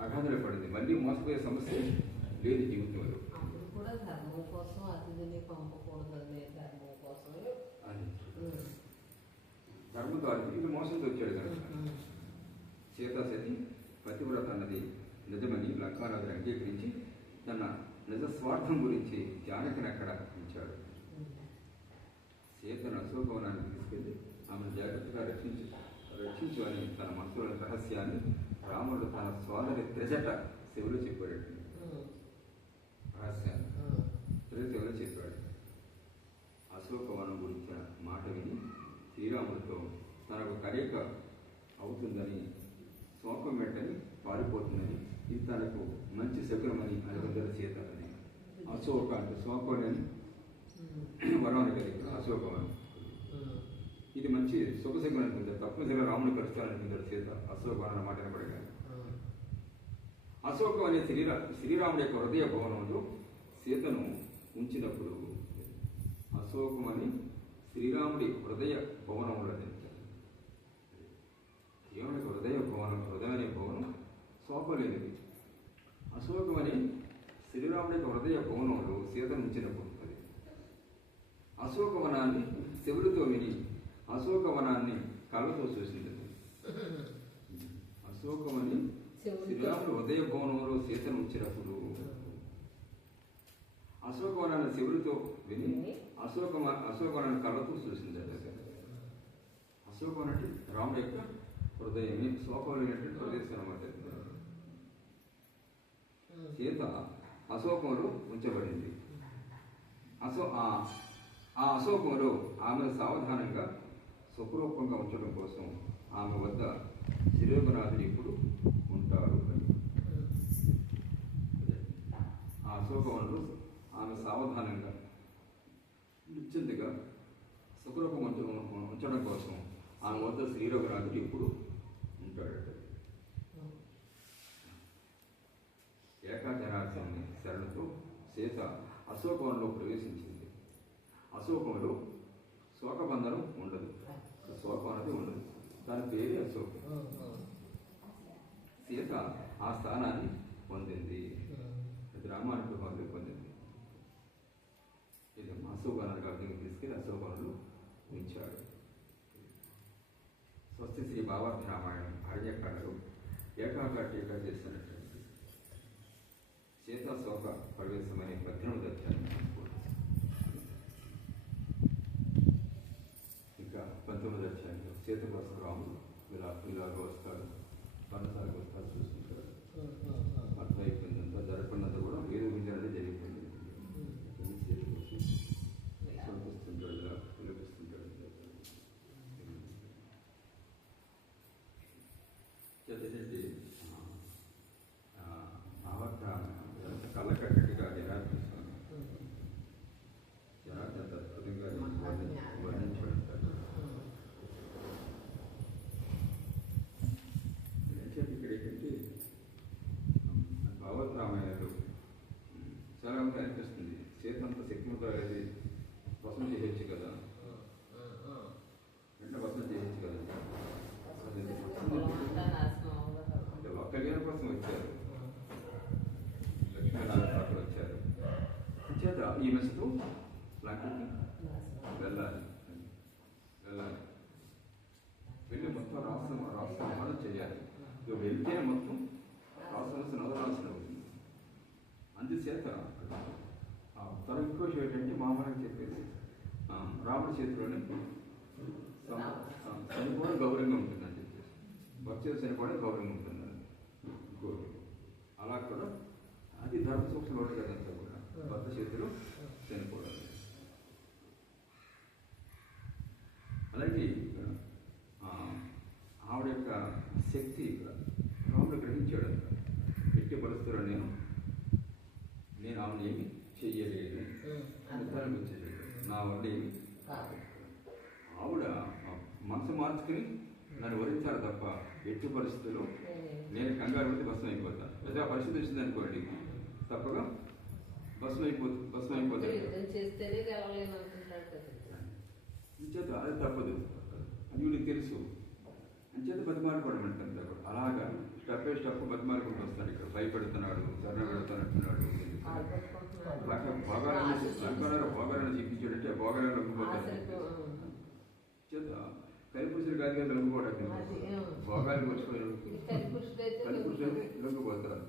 అగాధన పడింది, మళ్ళీ మోసపోయే సమస్య లేదు జీవితంలో. కూడా ధర్మం కోసం అతిథిని పంపకూడదనే ధర్మం కోసమే అది ధర్మంతో అతిథికి మోసంతో వచ్చాడు కనుక సీతాసతి పతివ్రత అన్నది నిజమని లంకానాథుడు అంగీకరించి తన నిజ స్వార్థం గురించి జానకిని అక్కడ ఉంచాడు. సీతను అశోకవనానికి తీసుకెళ్లి ఆమెను జాగ్రత్తగా రక్షించు అని తన మనసులోని రహస్యాన్ని రాముడు తన సోదరి త్రిజట శివులు చెప్పాడు. రహస్యాన్ని త్రిశివులు చెప్పాడు. అశోకవనం గురించిన మాట విని శ్రీరాముడితో తనకు కలయిక అవుతుందని, శోకం వెంటని పారిపోతుందని, ఇది తనకు మంచి శకునమని అనుకుంటారు సీత అని. అశోక అంటే శోకని వరాన్ని కలిగి అశోకవనం ఇది మంచి శుభశకునం అనుకుంటారు. తప్పనిసరిగా రాముడు కలుస్తాననుకుంటారు సీత అశోకవనం అన్న మాట వినపడగా. అశోకం అనే శ్రీరాముడి యొక్క హృదయ భవనంలో సీతను ఉంచినప్పుడు అశోకం అని శ్రీరాముడి హృదయ భవనంలో కేవలం హృదయ అనే భవనం శోకలేనిది. అశోకం అని శ్రీరాముడి యొక్క హృదయ భవనంలో సీతను ఉంచినప్పుడు అది అశోకవనాన్ని శివుడితో విని అశోకవనాన్ని కళ్ళతో చూసింది. అశోకమని శ్రీరాముడు హృదయ భవనంలో సీతను ఉంచినప్పుడు అశోకవనాన్ని శివుడితో విని అశోకవనాన్ని కళ్ళతో చూసింది. అశోకవనం అంటే రాముడు యొక్క హృదయమే, శోకమైనటువంటి ప్రదేశం అన్నమాట. సీత అశోకంలో ఉంచబడింది. ఆ అశోకంలో ఆమెను సావధానంగా సుఖరూపంగా ఉంచడం కోసం ఆమె వద్ద శ్రీరంగనాథుడు ఇప్పుడు ఉంటారు. ఆ అశోకవనంలో ఆమె సావధానంగా నిశ్చింతగా సుఖరూపం ఉంచడం కోసం ఆమె వద్ద శ్రీరంగనాథుడు ఇప్పుడు ఉంటాడట. ఏకాచరార్థాన్ని శరణతో సీత అశోకవనంలో ప్రవేశించింది. అశోకంలో శోకబంధనం ఉండదు, శోకం అనేది ఉండదు. దాని పేరే అశోకం. సీత ఆ స్థానాన్ని పొందింది, రామానికి పొందింది. ఇది అశోకవనానికి అగ్నికి తీసుకెళ్లి అశోకవనంలో ఉంచాడు. స్వస్తి శ్రీ భావార్థ రామాయణం అరణ్యకాండలో ఏకాగ్ర టీకా చేస్తున్నటువంటి సీతాశోక ప్రవేశమనే 18వ అధ్యాయం. ఇంకా 19వ అధ్యాయంలో సీత కోసం రాముడు ఇలాగో వస్తాడు, పన్నసాలకు వస్తాడు, చూసుకుంటాడు. అర్థమైపోయిందంతా జరగకున్నంత కూడా వేరు వింజఅనేది జరిగిపోయింది. చూపిస్తుంటాడు, ఇలా పిలిపిస్తుంటాడు. చదివేది భావత కళ్ళకట్టడిగా జరాత్మస్వామి జరాత్మత అద్భుతంగా వర్ణించబడతాడు. ఇక్కడ ఏంటంటే భావత్ రామాయణాలు చాలా మంది అనిపిస్తుంది. చేతంత శక్తివంతులు వసం చేయొచ్చు కదా, వెంటనే వసం చేయొచ్చు కదా. ఒక కళ్యాణం కోసం వచ్చారు, లక్ష్మీనారాయణ వచ్చారు. చేత ఈ మెసతో లంకకి వెళ్ళాలి. వెళ్ళి మొత్తం రాష్ట్రం చేయాలి. వెళ్తే మొత్తం రాష్ట్రం నవరాల్సిన అవుతుంది. అందుచేత తన ఇంకో విషయం ఏంటంటే మామూలుగా చెప్పేసి రాముడి చేతిలోనే చనిపోవడం గౌరవంగా ఉంటుందని చెప్పేసి, భక్తి చనిపోవడం గౌరవంగా ఉంటుందని అలా కూడా అది ధర్మ సూక్ష్మంలో కదంతా కూడా భర్త చేతిలో చనిపోవడం. ఆవిడ యొక్క శక్తి రాముడు గ్రహించాడు. ఎట్టి పరిస్థితుల్లో నేను ఆమెను ఏమి చెయ్యలేదు నిర్ధారణకు వచ్చేది. నా వల్ల ఏమి ఆవిడ మనసు మార్చుకుని నన్ను వరించాలి తప్ప ఎట్టి పరిస్థితుల్లో నేను కంగారు పడితే భస్మం అయిపోతాను. లేదా ఆ పరిస్థితి వచ్చింది అనుకోండి తప్పగా భస్మం అయిపోతాడు. అంచేత అది తప్పదు అని వీడికి తెలుసు. అంచేత బతిమాలుకోవడం అలాగా స్టెప్ బై స్టెప్ బతిమాలుకుంటూ వస్తాడు. ఇక్కడ భయపెడుతున్నాడు, శరణ పెడుతున్నట్టున్నాడు. భోగాలను చూపించాడంటే భోగాలను లొంగిపోతాడు. చేత కలిపురుషుడు కాదు కదా లొంగిపోవడం. భోగాలు వచ్చిపోయాడు కలిపురుషుడు అయితే లొంగిపోతారు.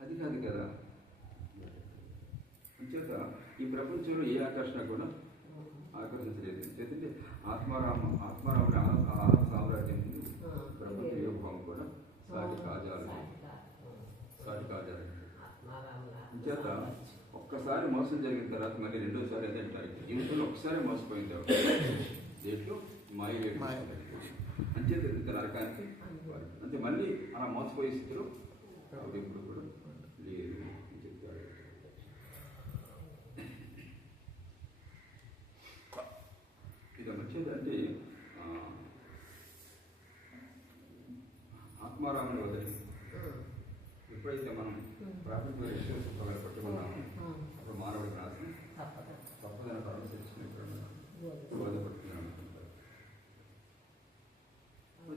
అది కాదు కదా. అంచేత ఈ ప్రపంచంలో ఏ ఆకర్షణ కూడా ఆకర్షించలేదు. ఎందుకంటే ఆత్మారాముడి సామ్రాజ్యం ముందు ప్రపంచ యోగం కూడా సాటి కాజాలు. అంచేత ఒక్కసారి మోసం జరిగిన తర్వాత మళ్ళీ రెండోసారి అదంటారు. జీవితంలో ఒక్కసారి మోసపోయింది దేంట్లో మాయ అంచేత నరకానికి అంతే. మళ్ళీ అలా మోసపోయే స్థితిలో ఎప్పుడు కూడా లేదు అని చెప్తాడు. ఇది వచ్చేది అంటే ఆత్మారాముని వదిలి ఎప్పుడైతే మనం ప్రాథమిక విశ్వాసాలు పట్టుకున్నామో అప్పుడు మానవుడికి నాశనం తప్పదని పరమశిక్షణ బోధపడుతున్నాను అనుకుంటారు.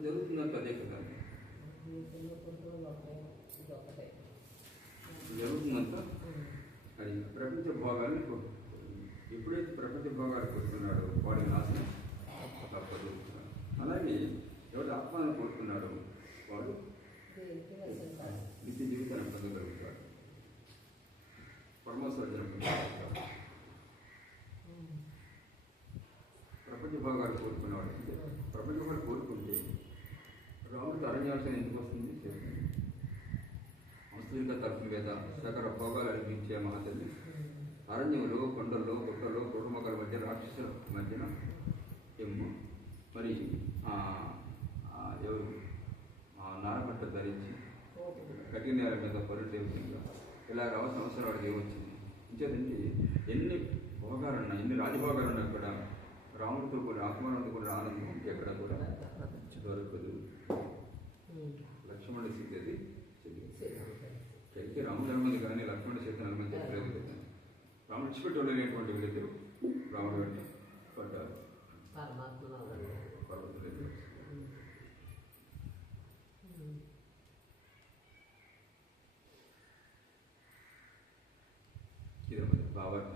జరుగుతుందంటే అదే కదా. జరుగుతుందంతా అది ప్రపంచ భోగాల్ని ఎప్పుడైతే ప్రపంచ భోగాలు కోరుకున్నాడో వాడి నాశనం తప్పదు. అలాగే ఎవరి ఆత్మాలను కోరుకున్నాడో వాడు నిత్య జీవితాన్ని పొందగలుగుతాడు, పరమోత్సవం పొందగలుగుతాడు. ప్రపంచ భోగాలు కోరుకున్నవాడు అంటే ప్రపంచ భోగాలు కోరుకుంటే రాముడికి అరణ్యాసం ఎందుకు వస్తుంది? అంశంగా తప్పులు వేద సకల భోగాలు అనిపించే మహాతల్లి అరణ్యంలో, కొండల్లో, గుట్టల్లో, కుటుంబకాల మధ్య, రాక్షసుల మధ్యన మరి ఎవరు నారపట్ట ధరించి కఠిన నేల మీద పరుడు విధంగా ఇలా సంవత్సరాలు ఏమొచ్చింది. ఇంకేదంటే ఎన్ని భోగాలున్నా, ఎన్ని రాజభోగాలున్నా కూడా రాముడితో కూడా ఆత్మానంతో కూడా ఆనందం ఎక్కడ కూడా దొరకదు. లక్ష్మణుడి స్థితి అది చరిత్ర. రాముడు అనుమతి కానీ లక్ష్మణుడి చేత అనుమతి చెప్పలేదు కదా. రాముడు విడిచిపెట్టి లేనటువంటి వీళ్ళిద్దరు రాముడు అంటే పడ్డారు. ఇది భావార్థ